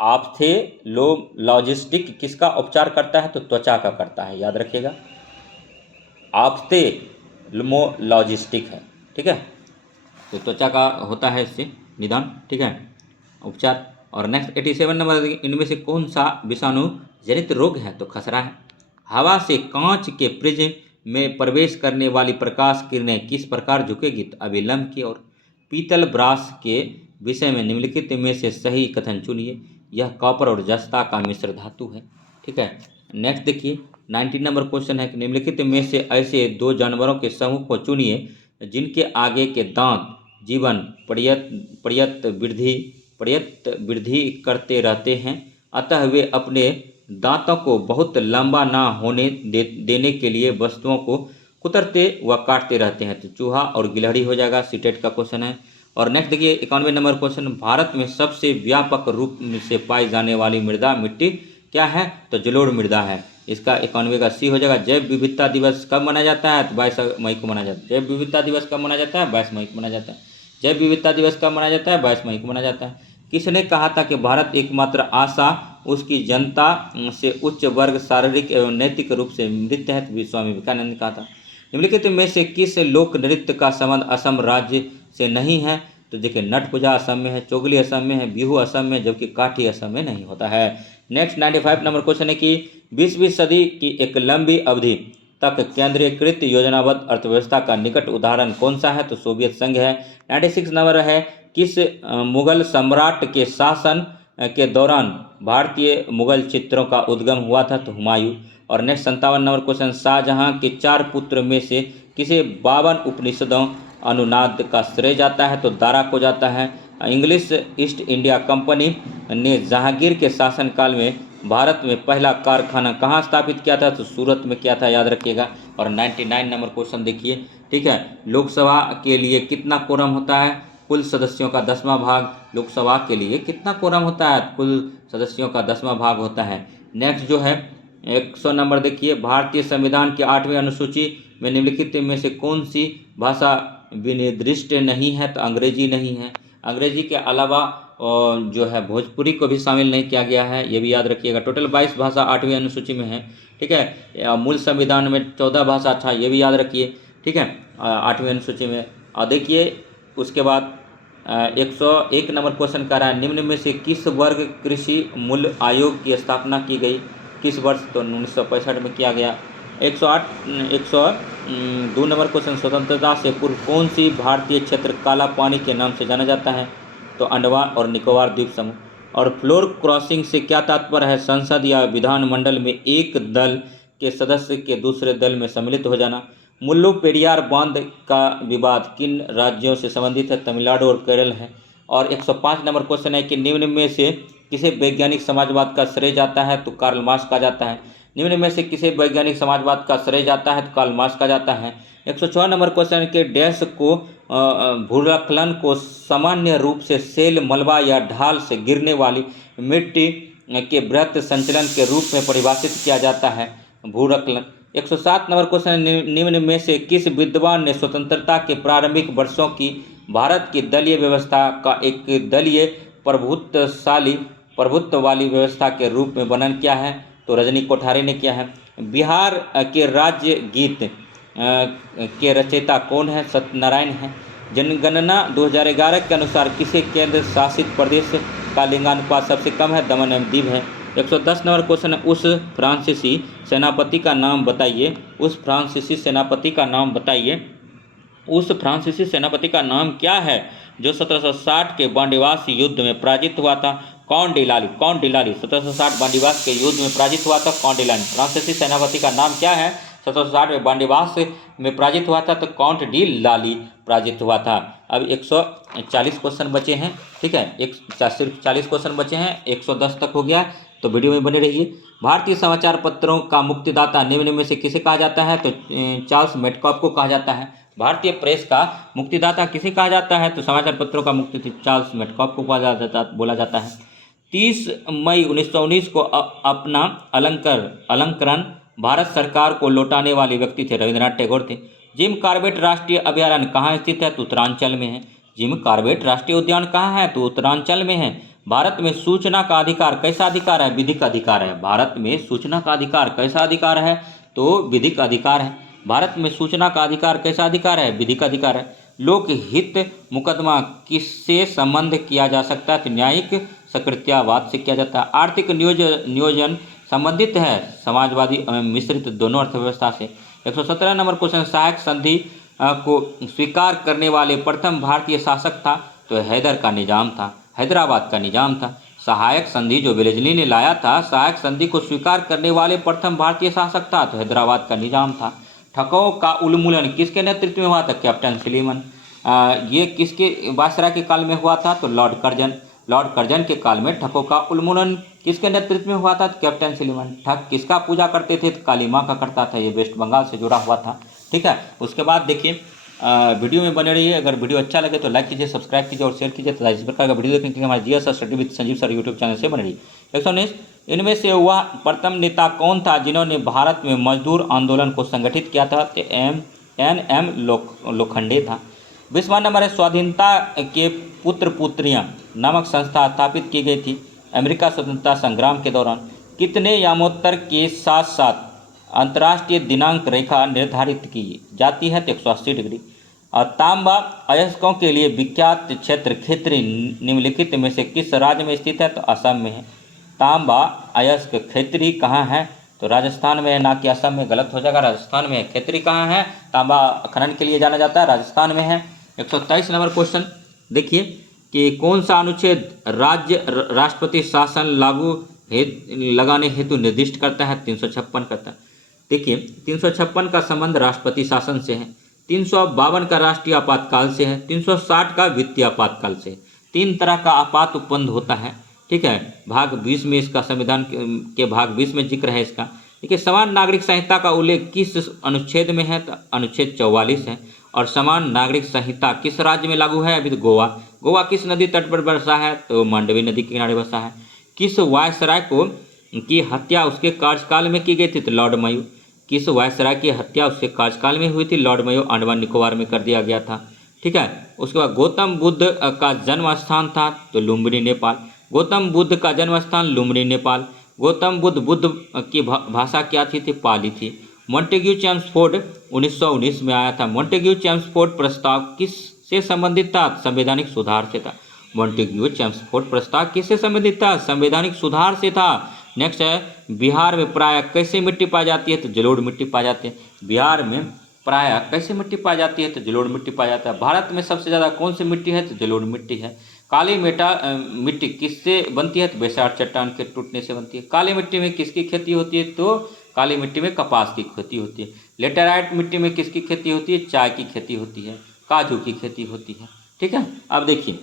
ऑप्थेलोलॉजिस्टिक किसका उपचार करता है, तो त्वचा का करता है। याद रखिएगा, ऑप्थेल्मोलॉजिस्टिक है। ठीक है, तो त्वचा का होता है इससे निदान, ठीक है, उपचार। और नेक्स्ट 87 नंबर, इनमें से कौन सा विषाणु जनित रोग है, तो खसरा है। हवा से कांच के प्रिज्म में प्रवेश करने वाली प्रकाश किरणें किस प्रकार झुकेगी, तो अभिलंब की ओर। पीतल ब्रास के विषय में निम्नलिखित में से सही कथन चुनिए। यह कॉपर और जस्ता का मिश्र धातु है। ठीक है, नेक्स्ट देखिए 19 नंबर क्वेश्चन है कि निम्नलिखित में से ऐसे दो जानवरों के समूह को चुनिए जिनके आगे के दांत जीवन पर्यत वृद्धि करते रहते हैं, अतः वे अपने दांतों को बहुत लंबा ना होने देने के लिए वस्तुओं को कुतरते व काटते रहते हैं। तो चूहा और गिलहरी हो जाएगा, सीटेट का क्वेश्चन है। और नेक्स्ट देखिए 91 नंबर क्वेश्चन, भारत में सबसे व्यापक रूप से पाई जाने वाली मृदा मिट्टी क्या है, तो जलोढ़ मृदा है। इसका 91 का सी हो जाएगा। जैव विविधता दिवस कब मनाया जाता है, तो 22 मई को मनाया जाता है। जैव विविधता दिवस कब मनाया जाता है, 22 मई को मनाया जाता है। जैव विविधता दिवस कब मनाया जाता है, 22 मई को मनाया जाता है। किसने कहा था कि भारत एकमात्र आशा उसकी जनता से उच्च वर्ग शारीरिक एवं नैतिक रूप से मृत है, तो स्वामी विवेकानंद ने कहा था। निम्नलिखित में से किस लोक नृत्य का संबंध असम राज्य से नहीं है, तो देखिए नट पूजा असम में है, चोगली असम में है, बिहू असम में, जबकि काठी असम में नहीं होता है। नेक्स्ट 95 नंबर क्वेश्चन है कि 20वीं सदी की एक लंबी अवधि तक केंद्रीकृत योजनाबद्ध अर्थव्यवस्था का निकट उदाहरण कौन सा है, तो सोवियत संघ है। 96 नंबर है, किस मुगल सम्राट के शासन के दौरान भारतीय मुगल चित्रों का उद्गम हुआ था, तो हुमायूं। और नेक्स्ट 57 नंबर क्वेश्चन, शाहजहां के 4 पुत्र में से किसे 52 उपनिषदों अनुनाद का श्रेय जाता है, तो दारा को जाता है। इंग्लिश ईस्ट इंडिया कंपनी ने जहांगीर के शासनकाल में भारत में पहला कारखाना कहाँ स्थापित किया था, तो सूरत में किया था। याद रखिएगा। और 99 नंबर क्वेश्चन देखिए, ठीक है, लोकसभा के लिए कितना कोरम होता है, कुल सदस्यों का 10वां भाग। लोकसभा के लिए कितना कोरम होता है, कुल सदस्यों का 10वां भाग होता है। नेक्स्ट जो है 100 नंबर देखिए, भारतीय संविधान की 8वीं अनुसूची में निम्नलिखित में से कौन सी भाषा विनिर्दिष्ट नहीं है, तो अंग्रेजी नहीं है। अंग्रेजी के अलावा जो है भोजपुरी को भी शामिल नहीं किया गया है, ये भी याद रखिएगा। टोटल 22 भाषा 8वीं अनुसूची में है। ठीक है, मूल संविधान में 14 भाषा था, ये भी याद रखिए। ठीक है, 8वीं अनुसूची में। और देखिए उसके बाद 101 नंबर क्वेश्चन कर रहा है, निम्न में से किस वर्ग कृषि मूल्य आयोग की स्थापना की गई, किस वर्ष, तो 1965 में किया गया। 102 नंबर क्वेश्चन, स्वतंत्रता से पूर्व कौन सी भारतीय क्षेत्र काला पानी के नाम से जाना जाता है, तो अंडमान और निकोबार द्वीप समूह। और फ्लोर क्रॉसिंग से क्या तात्पर्य है, संसद या विधानमंडल में एक दल के सदस्य के दूसरे दल में सम्मिलित हो जाना। मुल्लू पेरियार बांध का विवाद किन राज्यों से संबंधित है, तमिलनाडु और केरल है। और 105 नंबर क्वेश्चन है कि निम्न में से किसे वैज्ञानिक समाजवाद का श्रेय जाता है? तो कार्ल मार्क्स का जाता है। निम्न में से किसे वैज्ञानिक समाजवाद का श्रेय जाता है? तो कार्ल मार्क्स का जाता है। 104 नंबर क्वेश्चन के डैश को भूस्खलन को सामान्य रूप से सेल, मलबा या ढाल से गिरने वाली मिट्टी के बृहत संचलन के रूप में परिभाषित किया जाता है, भूस्खलन। 107 नंबर क्वेश्चन, निम्न में से किस विद्वान ने स्वतंत्रता के प्रारंभिक वर्षों की भारत की दलीय व्यवस्था का एक दलीय प्रभुत्व वाली व्यवस्था के रूप में वर्णन किया है? तो रजनी कोठारी ने किया है। बिहार के राज्य गीत के रचयिता कौन है? सत्यनारायण है। जनगणना 2011 के अनुसार किसे केंद्र शासित प्रदेश का लिंगानुपात सबसे कम है? दमन एवं दीव है। 110 नंबर क्वेश्चन, उस फ्रांसीसी सेनापति का नाम बताइए। उस फ्रांसीसी सेनापति का नाम बताइए। उस फ्रांसीसी सेनापति का नाम क्या है जो 1760 के बांडीवास युद्ध में पराजित हुआ था? कौन डिलाली। 1760 बांडीवास के युद्ध में पराजित हुआ था कौन डिलाली। फ्रांसीसी सेनापति का नाम क्या है 1760 में बांडीवास में पराजित हुआ था? तो काउंट डी लाली पराजित हुआ था। अब 140 क्वेश्चन बचे हैं, ठीक है, सिर्फ 40 क्वेश्चन बचे हैं, 110 तक हो गया, तो वीडियो में बने रहिए। भारतीय समाचार पत्रों का मुक्तिदाता निम्न में से किसे कहा जाता है? तो चार्ल्स मेडकॉफ को कहा जाता है। भारतीय प्रेस का मुक्तिदाता किसे कहा जाता है? तो समाचार पत्रों का मुक्ति चार्ल्स मेडकॉफ को बोला जाता है। 30 मई 1919 को अपना अलंकरण भारत सरकार को लौटाने वाले व्यक्ति थे, रविंद्रनाथ टैगोर थे। जिम कॉर्बेट राष्ट्रीय अभयारण्य कहाँ स्थित है? तो उत्तरांचल में है। जिम कॉर्बेट राष्ट्रीय उद्यान कहाँ है? तो उत्तरांचल में है। भारत में सूचना का अधिकार कैसा अधिकार है? विधिक अधिकार है। भारत में सूचना का अधिकार कैसा अधिकार है? तो विधिक अधिकार है। भारत में सूचना का अधिकार कैसा अधिकार है? विधिक अधिकार है। लोकहित मुकदमा किससे संबंध किया जा सकता है? तो न्यायिक सकृत्यावाद से किया जाता है। आर्थिक नियोजन संबंधित है समाजवादी एवं मिश्रित दोनों अर्थव्यवस्था से। 117 नंबर क्वेश्चन, सहायक संधि को स्वीकार करने वाले प्रथम भारतीय शासक था? तो हैदर का निजाम था, हैदराबाद का निजाम था। सहायक संधि जो वेलेस्ली ने लाया था, सहायक संधि को स्वीकार करने वाले प्रथम भारतीय शासक था? तो हैदराबाद का निजाम था। ठगों का उन्मूलन किसके नेतृत्व में हुआ था? Captain Sleeman. ये किसके वायसराय के काल में हुआ था? तो लॉर्ड कर्जन। लॉर्ड कर्जन के काल में ठगों का उन्मूलन किसके नेतृत्व में हुआ था? तो कैप्टन सलीमन। ठग किसका पूजा करते थे? तो काली माँ का करता था। ये वेस्ट बंगाल से जुड़ा हुआ था, ठीक है। उसके बाद देखिए वीडियो में बने रहिए। अगर वीडियो अच्छा लगे तो लाइक कीजिए, सब्सक्राइब कीजिए और शेयर कीजिए तथा इस प्रकार का वीडियो देखने के लिए हमारे GS study with Sanjeev sir YouTube channel से बने रहिए। 119, इनमें से वह प्रथम नेता कौन था जिन्होंने भारत में मजदूर आंदोलन को संगठित किया था? तो एम लोखंडे था। 20वां नंबर है, स्वाधीनता के पुत्र पुत्रियां नामक संस्था स्थापित की गई थी अमेरिका स्वतंत्रता संग्राम के दौरान। कितने यामोत्तर के साथ साथ अंतर्राष्ट्रीय दिनांक रेखा निर्धारित की जाती है? तो 180 डिग्री। और तांबा अयस्कों के लिए विख्यात क्षेत्र खेतरी निम्नलिखित में से किस राज्य में स्थित है? तो असम में है। तांबा अयस्क खेतरी कहाँ है? तो राजस्थान में है, ना कि असम में। गलत हो जाएगा, राजस्थान में है। खेतरी कहाँ है? तांबा खनन के लिए जाना जाता है, राजस्थान में है। 123 नंबर क्वेश्चन देखिए कि कौन सा अनुच्छेद राज्य राष्ट्रपति शासन लगाने हेतु निर्दिष्ट करता है? 356 करता है। देखिए 356 का संबंध राष्ट्रपति शासन से है, 352 का राष्ट्रीय आपातकाल से है, 360 का वित्तीय आपातकाल से। 3 तरह का आपात उपबंध होता है, ठीक है। भाग 20 में इसका संविधान के भाग 20 में जिक्र है इसका। देखिए समान नागरिक संहिता का उल्लेख किस अनुच्छेद में है? तो अनुच्छेद 44 है। और समान नागरिक संहिता किस राज्य में लागू है? अभी तो गोवा। गोवा किस नदी तट पर बसा है? तो मांडवी नदी के किनारे बसा है। किस वायसराय की हत्या उसके कार्यकाल में की गई थी? तो लॉर्ड मायो। किस वायसराय की हत्या उसके कार्यकाल में हुई थी? लॉर्ड मायो। अंडमान निकोबार में कर दिया गया था, ठीक है। उसके बाद गौतम बुद्ध का जन्म स्थान था? तो लुम्बिनी नेपाल। गौतम बुद्ध का जन्म स्थान लुम्बिनी नेपाल। गौतम बुद्ध की भाषा क्या थी? पाली थी। मॉन्टेग्यू चेम्सफोर्ड 1919 में आया था। मॉन्टेग्यू चेम्सफोर्ड प्रस्ताव किस से संबंधित था? संवैधानिक सुधार से था। मॉन्टेग्यू चेम्सफोर्ड प्रस्ताव किससे संबंधित था? संवैधानिक सुधार से था। नेक्स्ट है, बिहार में प्रायः कैसे मिट्टी पाई जाती है? तो जलोढ़ मिट्टी पाई जाती है। बिहार में प्रायः कैसे मिट्टी पाई जाती है? तो जलोढ़ मिट्टी पाई जाता है। भारत में सबसे ज़्यादा कौन सी मिट्टी है? तो जलोढ़ मिट्टी है। काली मिट्टी किससे बनती है? तो बेसार चट्टान के टूटने से बनती है। काली मिट्टी में किसकी खेती होती है? तो काली मिट्टी में कपास की खेती होती है। लेटेराइट मिट्टी में किसकी खेती होती है? चाय की खेती होती है, काजू की खेती होती है, ठीक है। अब देखिए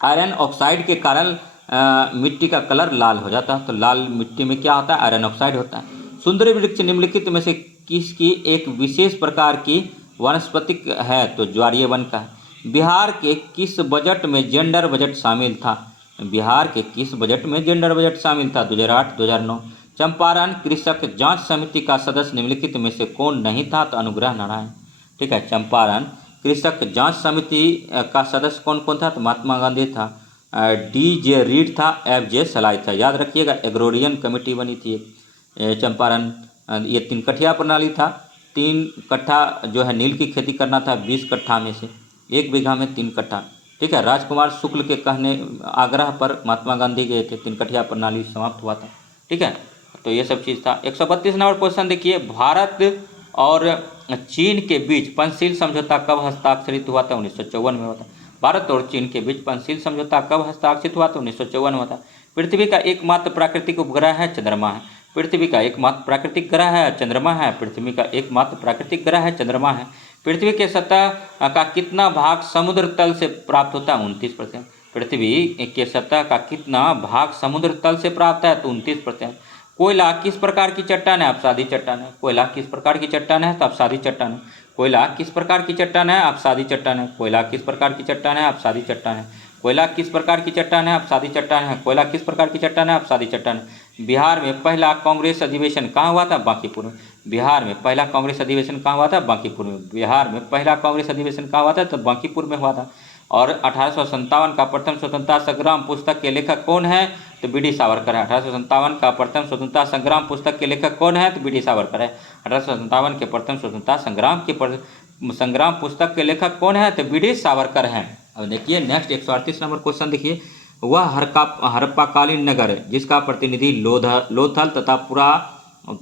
आयरन ऑक्साइड के कारण मिट्टी का कलर लाल हो जाता है। तो लाल मिट्टी में क्या होता है? आयरन ऑक्साइड होता है। सुंदरी वृक्ष निम्नलिखित में से किसकी एक विशेष प्रकार की वनस्पतिक है? तो ज्वारीय वन का है। बिहार के किस बजट में जेंडर बजट शामिल था? बिहार के किस बजट में जेंडर बजट शामिल था? 2008-2009। चंपारण कृषक जांच समिति का सदस्य निम्नलिखित में से कौन नहीं था? तो अनुग्रह नारायण। ठीक है, चंपारण कृषक जांच समिति का सदस्य कौन कौन था? तो महात्मा गांधी था, D.J. रीड था, F.J. सलाई था। याद रखिएगा, एग्रोरियन कमेटी बनी थी चंपारण। ये 3 कठिया प्रणाली था। 3 कट्ठा जो है नील की खेती करना था 20 कट्ठा में से, 1 बीघा में 3 कट्ठा। ठीक है, राजकुमार शुक्ल के कहने आग्रह पर महात्मा गांधी गए थे, 3 कठिया प्रणाली समाप्त हुआ था। ठीक है, तो ये सब चीज़ था। 132 नंबर क्वेश्चन देखिए, भारत और चीन के बीच पंचशील समझौता कब हस्ताक्षरित हुआ था? 1954 में हुआ था। भारत और चीन के बीच पंचशील समझौता कब हस्ताक्षरित हुआ? तो 1954 में हुआ था। पृथ्वी का एकमात्र प्राकृतिक उपग्रह है चंद्रमा है। पृथ्वी का एकमात्र प्राकृतिक ग्रह है चंद्रमा है। पृथ्वी का एकमात्र प्राकृतिक ग्रह है चंद्रमा है। पृथ्वी के सतह का कितना भाग समुद्र तल से प्राप्त होता है? 29%। पृथ्वी के सतह का कितना भाग समुद्र तल से प्राप्त है? तो 29%। कोयला किस प्रकार की चट्टान है? अपसादी चट्टान है। कोयला किस प्रकार की चट्टान है? तो अपसादी चट्टान है। कोयला किस प्रकार की चट्टान है? अपसादी चट्टान है। कोयला किस प्रकार की चट्टान है? अपसादी चट्टान है। कोयला किस प्रकार की चट्टान है? अपसादी चट्टान है। कोयला किस प्रकार की चट्टान है? अपसादी चट्टान है। बिहार में पहला कांग्रेस अधिवेशन कहाँ हुआ था? बांकीपुर में। बिहार में पहला कांग्रेस अधिवेशन कहाँ हुआ था? बांकीपुर में। बिहार में पहला कांग्रेस अधिवेशन कहाँ हुआ था? तो बांकीपुर में हुआ था। और 1857 का प्रथम स्वतंत्रता संग्राम पुस्तक के लेखक कौन है? तो बी डी सावरकर है। 1857 का प्रथम स्वतंत्रता संग्राम पुस्तक के लेखक कौन है? तो बी डी सावरकर है। 1857 के प्रथम स्वतंत्रता संग्राम पुस्तक के लेखक कौन है? तो बी डी सावरकर हैं। अब देखिए नेक्स्ट 138 नंबर क्वेश्चन देखिए, वह हड़प्पाकालीन नगर जिसका प्रतिनिधि लोथल तथा पूरा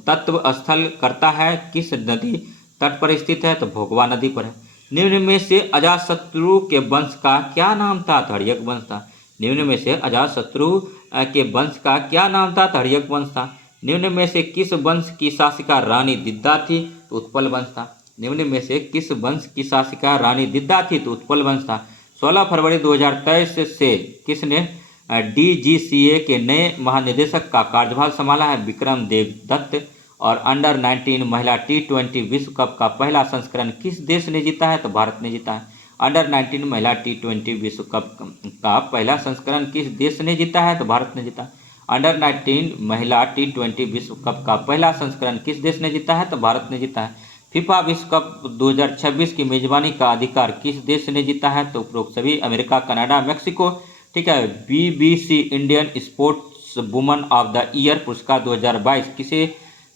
तत्व स्थल करता है किस नदी तट पर स्थित है? तो भोगवा नदी पर है। निम्न में से अजातशत्रु के वंश का क्या नाम था? तो हर्यक वंश था। निम्न में से अजातशत्रु के वंश का क्या नाम था? तो हर्यक वंश था। निम्न में से किस वंश की शासिका रानी दिद्दा थी? तो उत्पल वंश था। निम्न में से किस वंश की शासिका रानी दिद्दा थी? तो उत्पल वंश था। 16 फरवरी 2023 से किसने DGCA के नए महानिदेशक का कार्यभार संभाला है? विक्रम देव दत्त। और अंडर 19 महिला T20 विश्व कप का पहला संस्करण किस देश ने जीता है? तो भारत ने जीता है। अंडर 19 महिला T20 विश्व कप का पहला संस्करण किस देश ने जीता है? तो भारत ने जीता। अंडर 19 महिला T20 विश्व कप का पहला संस्करण किस देश ने जीता है? तो भारत ने जीता है। फीफा विश्व कप 2026 की मेजबानी का अधिकार किस देश ने जीता है? तो उपरोक्त सभी अमेरिका, कनाडा, मेक्सिको। ठीक है, BBC Indian sports woman of the year पुरस्कार 2022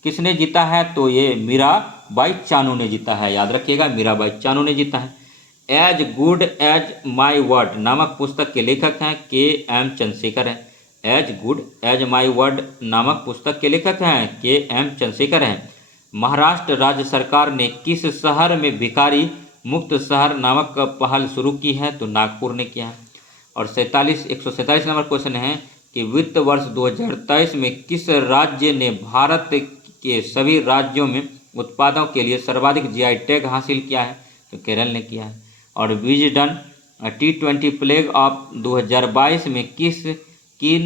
किसने जीता है? तो ये मीराबाई चानू ने जीता है। याद रखिएगा, मीराबाई चानू ने जीता है। As good as my word नामक पुस्तक के लेखक हैं KM चंद्रशेखर हैं। As good as my word नामक पुस्तक के लेखक हैं KM चंद्रशेखर हैं। महाराष्ट्र राज्य सरकार ने किस शहर में भिखारी मुक्त शहर नामक पहल शुरू की है? तो नागपुर ने किया है। और 147 नंबर क्वेश्चन है कि वित्त वर्ष 2023 में किस राज्य ने भारत के सभी राज्यों में उत्पादों के लिए सर्वाधिक GI टैग हासिल किया है? तो केरल ने किया है। और विजडन T20 प्लेग ऑफ 2022 में किन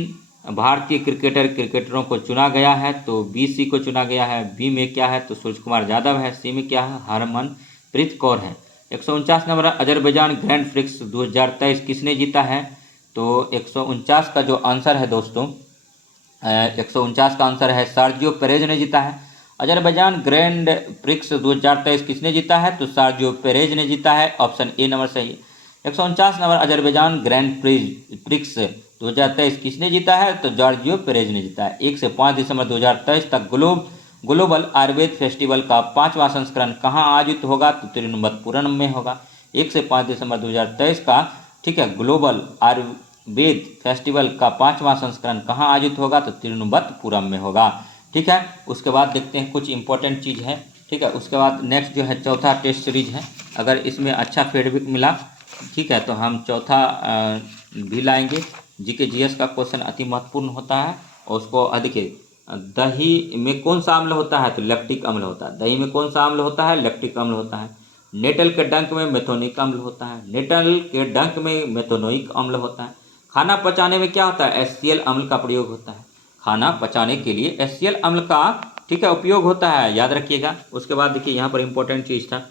भारतीय क्रिकेटरों को चुना गया है? तो BC को चुना गया है। B में क्या है? तो सूर्य कुमार यादव है। C में क्या है? हरमनप्रीत कौर है। 149 नंबर अजरबैजान ग्रैंड प्रिक्स 2023 किसने जीता है? तो 149 का जो आंसर है दोस्तों, 149 का आंसर है सर्जियो पेरेज ने जीता है। अजरबैजान ग्रैंड प्रिक्स 2023 किसने जीता है? तो सर्जियो पेरेज ने जीता है। ऑप्शन ए नंबर सही है। 149 नंबर अजरबैजान ग्रैंड प्रिक्स 2023 किसने जीता है? तो जॉर्जियो पेरेज ने जीता है। 1 से 5 दिसंबर 2023 तक ग्लोबल आयुर्वेद फेस्टिवल का 5वां संस्करण कहाँ आयोजित होगा? तो तिरुवनंतपुरम में होगा। 1 से 5 दिसंबर 2023 का, ठीक है, ग्लोबल आयुर्वेद फेस्टिवल का 5वां संस्करण कहाँ आयोजित होगा? तो तिरुवनंतपुरम में होगा। ठीक है, उसके बाद देखते हैं कुछ इंपॉर्टेंट चीज़ है। ठीक है, उसके बाद नेक्स्ट जो है चौथा टेस्ट सीरीज है। अगर इसमें अच्छा फीडबैक मिला, ठीक है, तो हम चौथा भी लाएंगे। GK GS का क्वेश्चन अति महत्वपूर्ण होता है। और उसको देखिए, दही में कौन सा अम्ल होता है? तो लैक्टिक अम्ल होता है। दही में कौन सा अम्ल होता है? लैक्टिक अम्ल होता है। नेटल के डंक में मेथोनिक अम्ल होता है। नेटल के डंक में मेथोनोइक अम्ल होता है। खाना पचाने में क्या होता है, HCl अम्ल का प्रयोग होता है। खाना पचाने के लिए HCl अम्ल का, ठीक है, उपयोग होता है, याद रखिएगा। उसके बाद देखिए यहाँ पर इंपॉर्टेंट चीज़ था,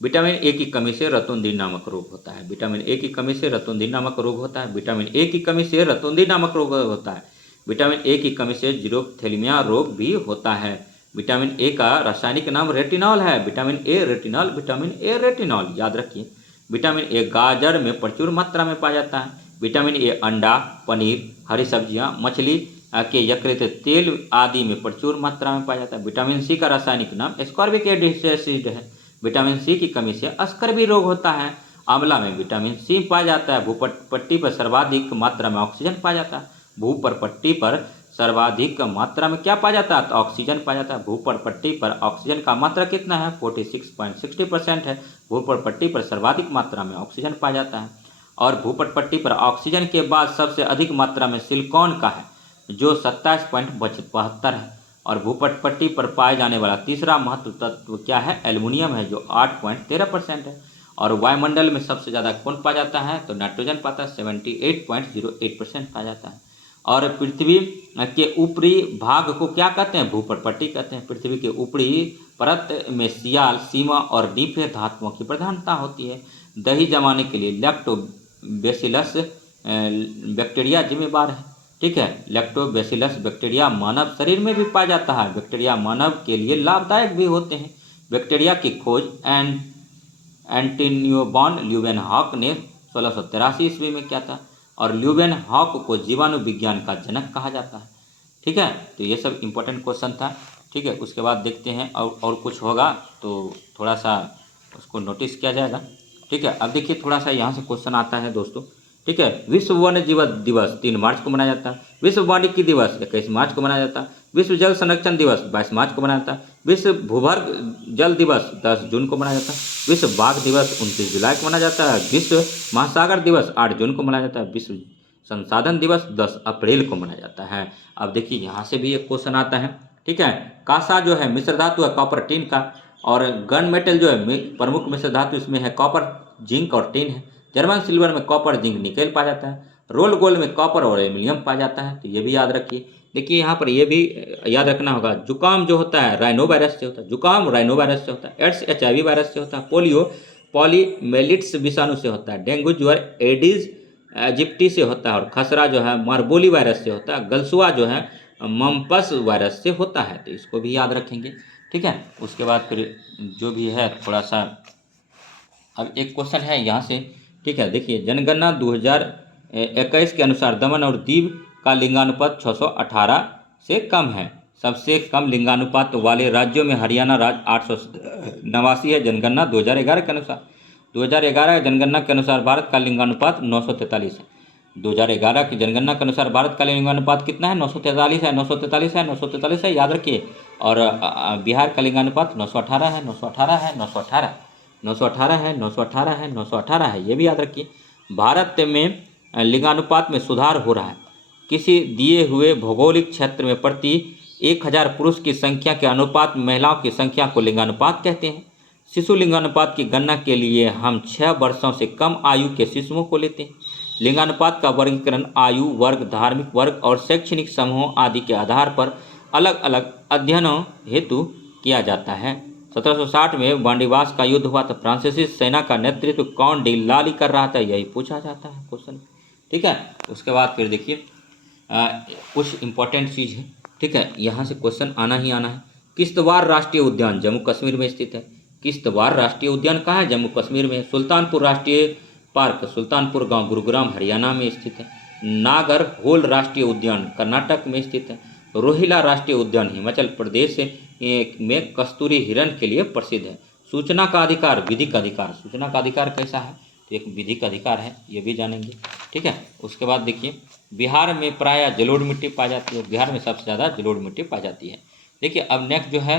विटामिन ए की कमी से रतुंधी नामक रोग होता है। विटामिन ए की कमी से रतुंधी नामक रोग होता है। विटामिन ए की कमी से रतुंधी नामक रोग होता है। विटामिन ए की कमी से जीरोथैलेमिया रोग भी होता है। विटामिन ए का रासायनिक नाम रेटिनॉल है। Vitamin A retinol, vitamin A retinol, याद रखिए। विटामिन ए गाजर में प्रचुर मात्रा में पाया जाता है। विटामिन ए अंडा, पनीर, हरी सब्जियां, मछली के यकृत तेल आदि में प्रचुर मात्रा में पाया जाता है। विटामिन सी का रासायनिक नाम एस्कॉर्बिक एसिड है। विटामिन सी की कमी से स्कर्वी रोग होता है। आंवला में विटामिन सी पाया जाता है। भूपट्टी पर सर्वाधिक मात्रा में ऑक्सीजन पाया जाता है। भूपट्टी पर सर्वाधिक मात्रा में क्या पाया जाता है, तो ऑक्सीजन पाया जाता है। भूपट्टी पर ऑक्सीजन का मात्रा कितना है, 46.60% है। भूपट्टी पर सर्वाधिक मात्रा में ऑक्सीजन पाया जाता है। और भूपट्टी पर ऑक्सीजन के बाद सबसे अधिक मात्रा में सिलिकॉन का है, जो 27.72 है। और भूपट्टी पर पाए जाने वाला तीसरा महत्व तत्व क्या है, एल्युमिनियम है, जो 8.13% है। और वायुमंडल में सबसे ज़्यादा कौन पाया जाता है, तो नाइट्रोजन पाता है, 78.08% पाया जाता है। और पृथ्वी के ऊपरी भाग को क्या कहते हैं, भूपट्टी कहते हैं। पृथ्वी के ऊपरी परत में सियाल, सीमा और डीफे धातुओं की प्रधानता होती है। दही जमाने के लिए लैक्टोबैसिलस बैक्टीरिया जिम्मेदार है, ठीक है। लैक्टोबैसिलस बैक्टीरिया मानव शरीर में भी पाया जाता है। बैक्टीरिया मानव के लिए लाभदायक भी होते हैं। बैक्टीरिया की खोज एंटोनियो ल्यूवेनहॉक ने 1683 ईस्वी में किया था। और ल्यूवेनहॉक को जीवाणु विज्ञान का जनक कहा जाता है, ठीक है। तो ये सब इंपॉर्टेंट क्वेश्चन था, ठीक है। उसके बाद देखते हैं और कुछ होगा तो थोड़ा सा उसको नोटिस किया जाएगा, ठीक है। अब देखिए थोड़ा सा यहाँ से क्वेश्चन आता है दोस्तों, ठीक है। विश्व वन्य जीव दिवस 3 मार्च को मनाया जाता है। विश्व वानिकी दिवस 21 मार्च को मनाया जाता है। विश्व जल संरक्षण दिवस 22 मार्च को मनाया जाता है। विश्व भूगर्भ जल दिवस 10 जून को मनाया जाता है। विश्व बाघ दिवस 29 जुलाई को मनाया जाता है। विश्व महासागर दिवस 8 जून को मनाया जाता है। विश्व संसाधन दिवस 10 अप्रैल को मनाया जाता है। अब देखिए यहाँ से भी एक क्वेश्चन आता है, ठीक है। कांसा जो है मिश्र धातु है कॉपर टिन का। और गन मेटल जो है प्रमुख मिश्र धातु इसमें है कॉपर, जिंक और टिन है। जर्मन सिल्वर में कॉपर, जिंक, निकेल पाया जाता है। रोल गोल्ड में कॉपर और एल्युमिनियम पाया जाता है, तो ये भी याद रखिए। देखिए यहाँ पर ये भी याद रखना होगा, जुकाम जो होता है राइनो वायरस से होता है। जुकाम राइनो वायरस से होता है। एड्स HIV वायरस से होता है। पोलियो पॉलीमेलिट्स विषाणु से होता है। डेंगू ज्वर एडिस इजिप्टी से होता है। और खसरा जो है मार्बोली वायरस से होता है। गलसुआ जो है मम्पस वायरस से होता है, तो इसको भी याद रखेंगे, ठीक है। उसके बाद फिर जो भी है थोड़ा सा, अब एक क्वेश्चन है यहाँ से, ठीक है। देखिए जनगणना 2021 के अनुसार दमन और दीव का लिंगानुपात 618 से कम है। सबसे कम लिंगानुपात वाले राज्यों में हरियाणा राज्य 889 है जनगणना 2011 के अनुसार। 2011 जनगणना के अनुसार भारत का लिंगानुपात 943 है। 2011 की जनगणना के अनुसार भारत का लिंगानुपात कितना है, 943 है। 943 है, 943 है, याद रखिए। और बिहार का लिंगानुपात 918 है, 918 है, 918 918 है, 918 है, 918 है, ये भी याद रखिए। भारत में लिंगानुपात में सुधार हो रहा है। किसी दिए हुए भौगोलिक क्षेत्र में प्रति 1000 पुरुष की संख्या के अनुपात में महिलाओं की संख्या को लिंगानुपात कहते हैं। शिशु लिंगानुपात की गणना के लिए हम 6 वर्षों से कम आयु के शिशुओं को लेते हैं। लिंगानुपात का वर्गीकरण आयु वर्ग, धार्मिक वर्ग और शैक्षणिक समूहों आदि के आधार पर अलग अलग अध्ययनों हेतु किया जाता है। 1760 में बांडीवास का युद्ध हुआ था। फ्रांसीसी सेना का नेतृत्व कौन डी लाली कर रहा था, यही पूछा जाता है क्वेश्चन, ठीक है। उसके बाद फिर देखिए कुछ इंपॉर्टेंट चीज़ है, ठीक है। यहाँ से क्वेश्चन आना ही आना है। किश्तवाड़ राष्ट्रीय उद्यान जम्मू कश्मीर में स्थित है। किश्तवाड़ राष्ट्रीय उद्यान कहाँ है, जम्मू कश्मीर में। सुल्तानपुर राष्ट्रीय पार्क सुल्तानपुर गांव गुरुग्राम हरियाणा में स्थित है। नागर होल राष्ट्रीय उद्यान कर्नाटक में स्थित है। रोहिला राष्ट्रीय उद्यान हिमाचल प्रदेश में कस्तूरी हिरण के लिए प्रसिद्ध है। सूचना का अधिकार, विधिक अधिकार। सूचना का अधिकार कैसा है, तो एक विधिक अधिकार है, ये भी जानेंगे, ठीक है। उसके बाद देखिए बिहार में प्रायः जलोढ़ मिट्टी पाई जाती है। बिहार में सबसे ज़्यादा जलोढ़ मिट्टी पाई जाती है। देखिए अब नेक्स्ट जो है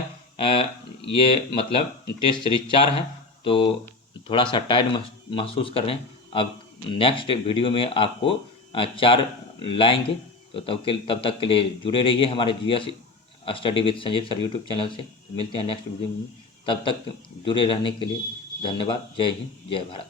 ये मतलब टेस्ट सीरीज 4 है, तो थोड़ा सा टाइट महसूस कर रहे हैं। अब नेक्स्ट वीडियो में आपको 4 लाएंगे, तो तब तक के लिए जुड़े रहिए हमारे GS study with Sanjeev sir YouTube channel से। मिलते हैं नेक्स्ट वीडियो में, तब तक जुड़े रहने के लिए धन्यवाद। जय हिंद, जय भारत।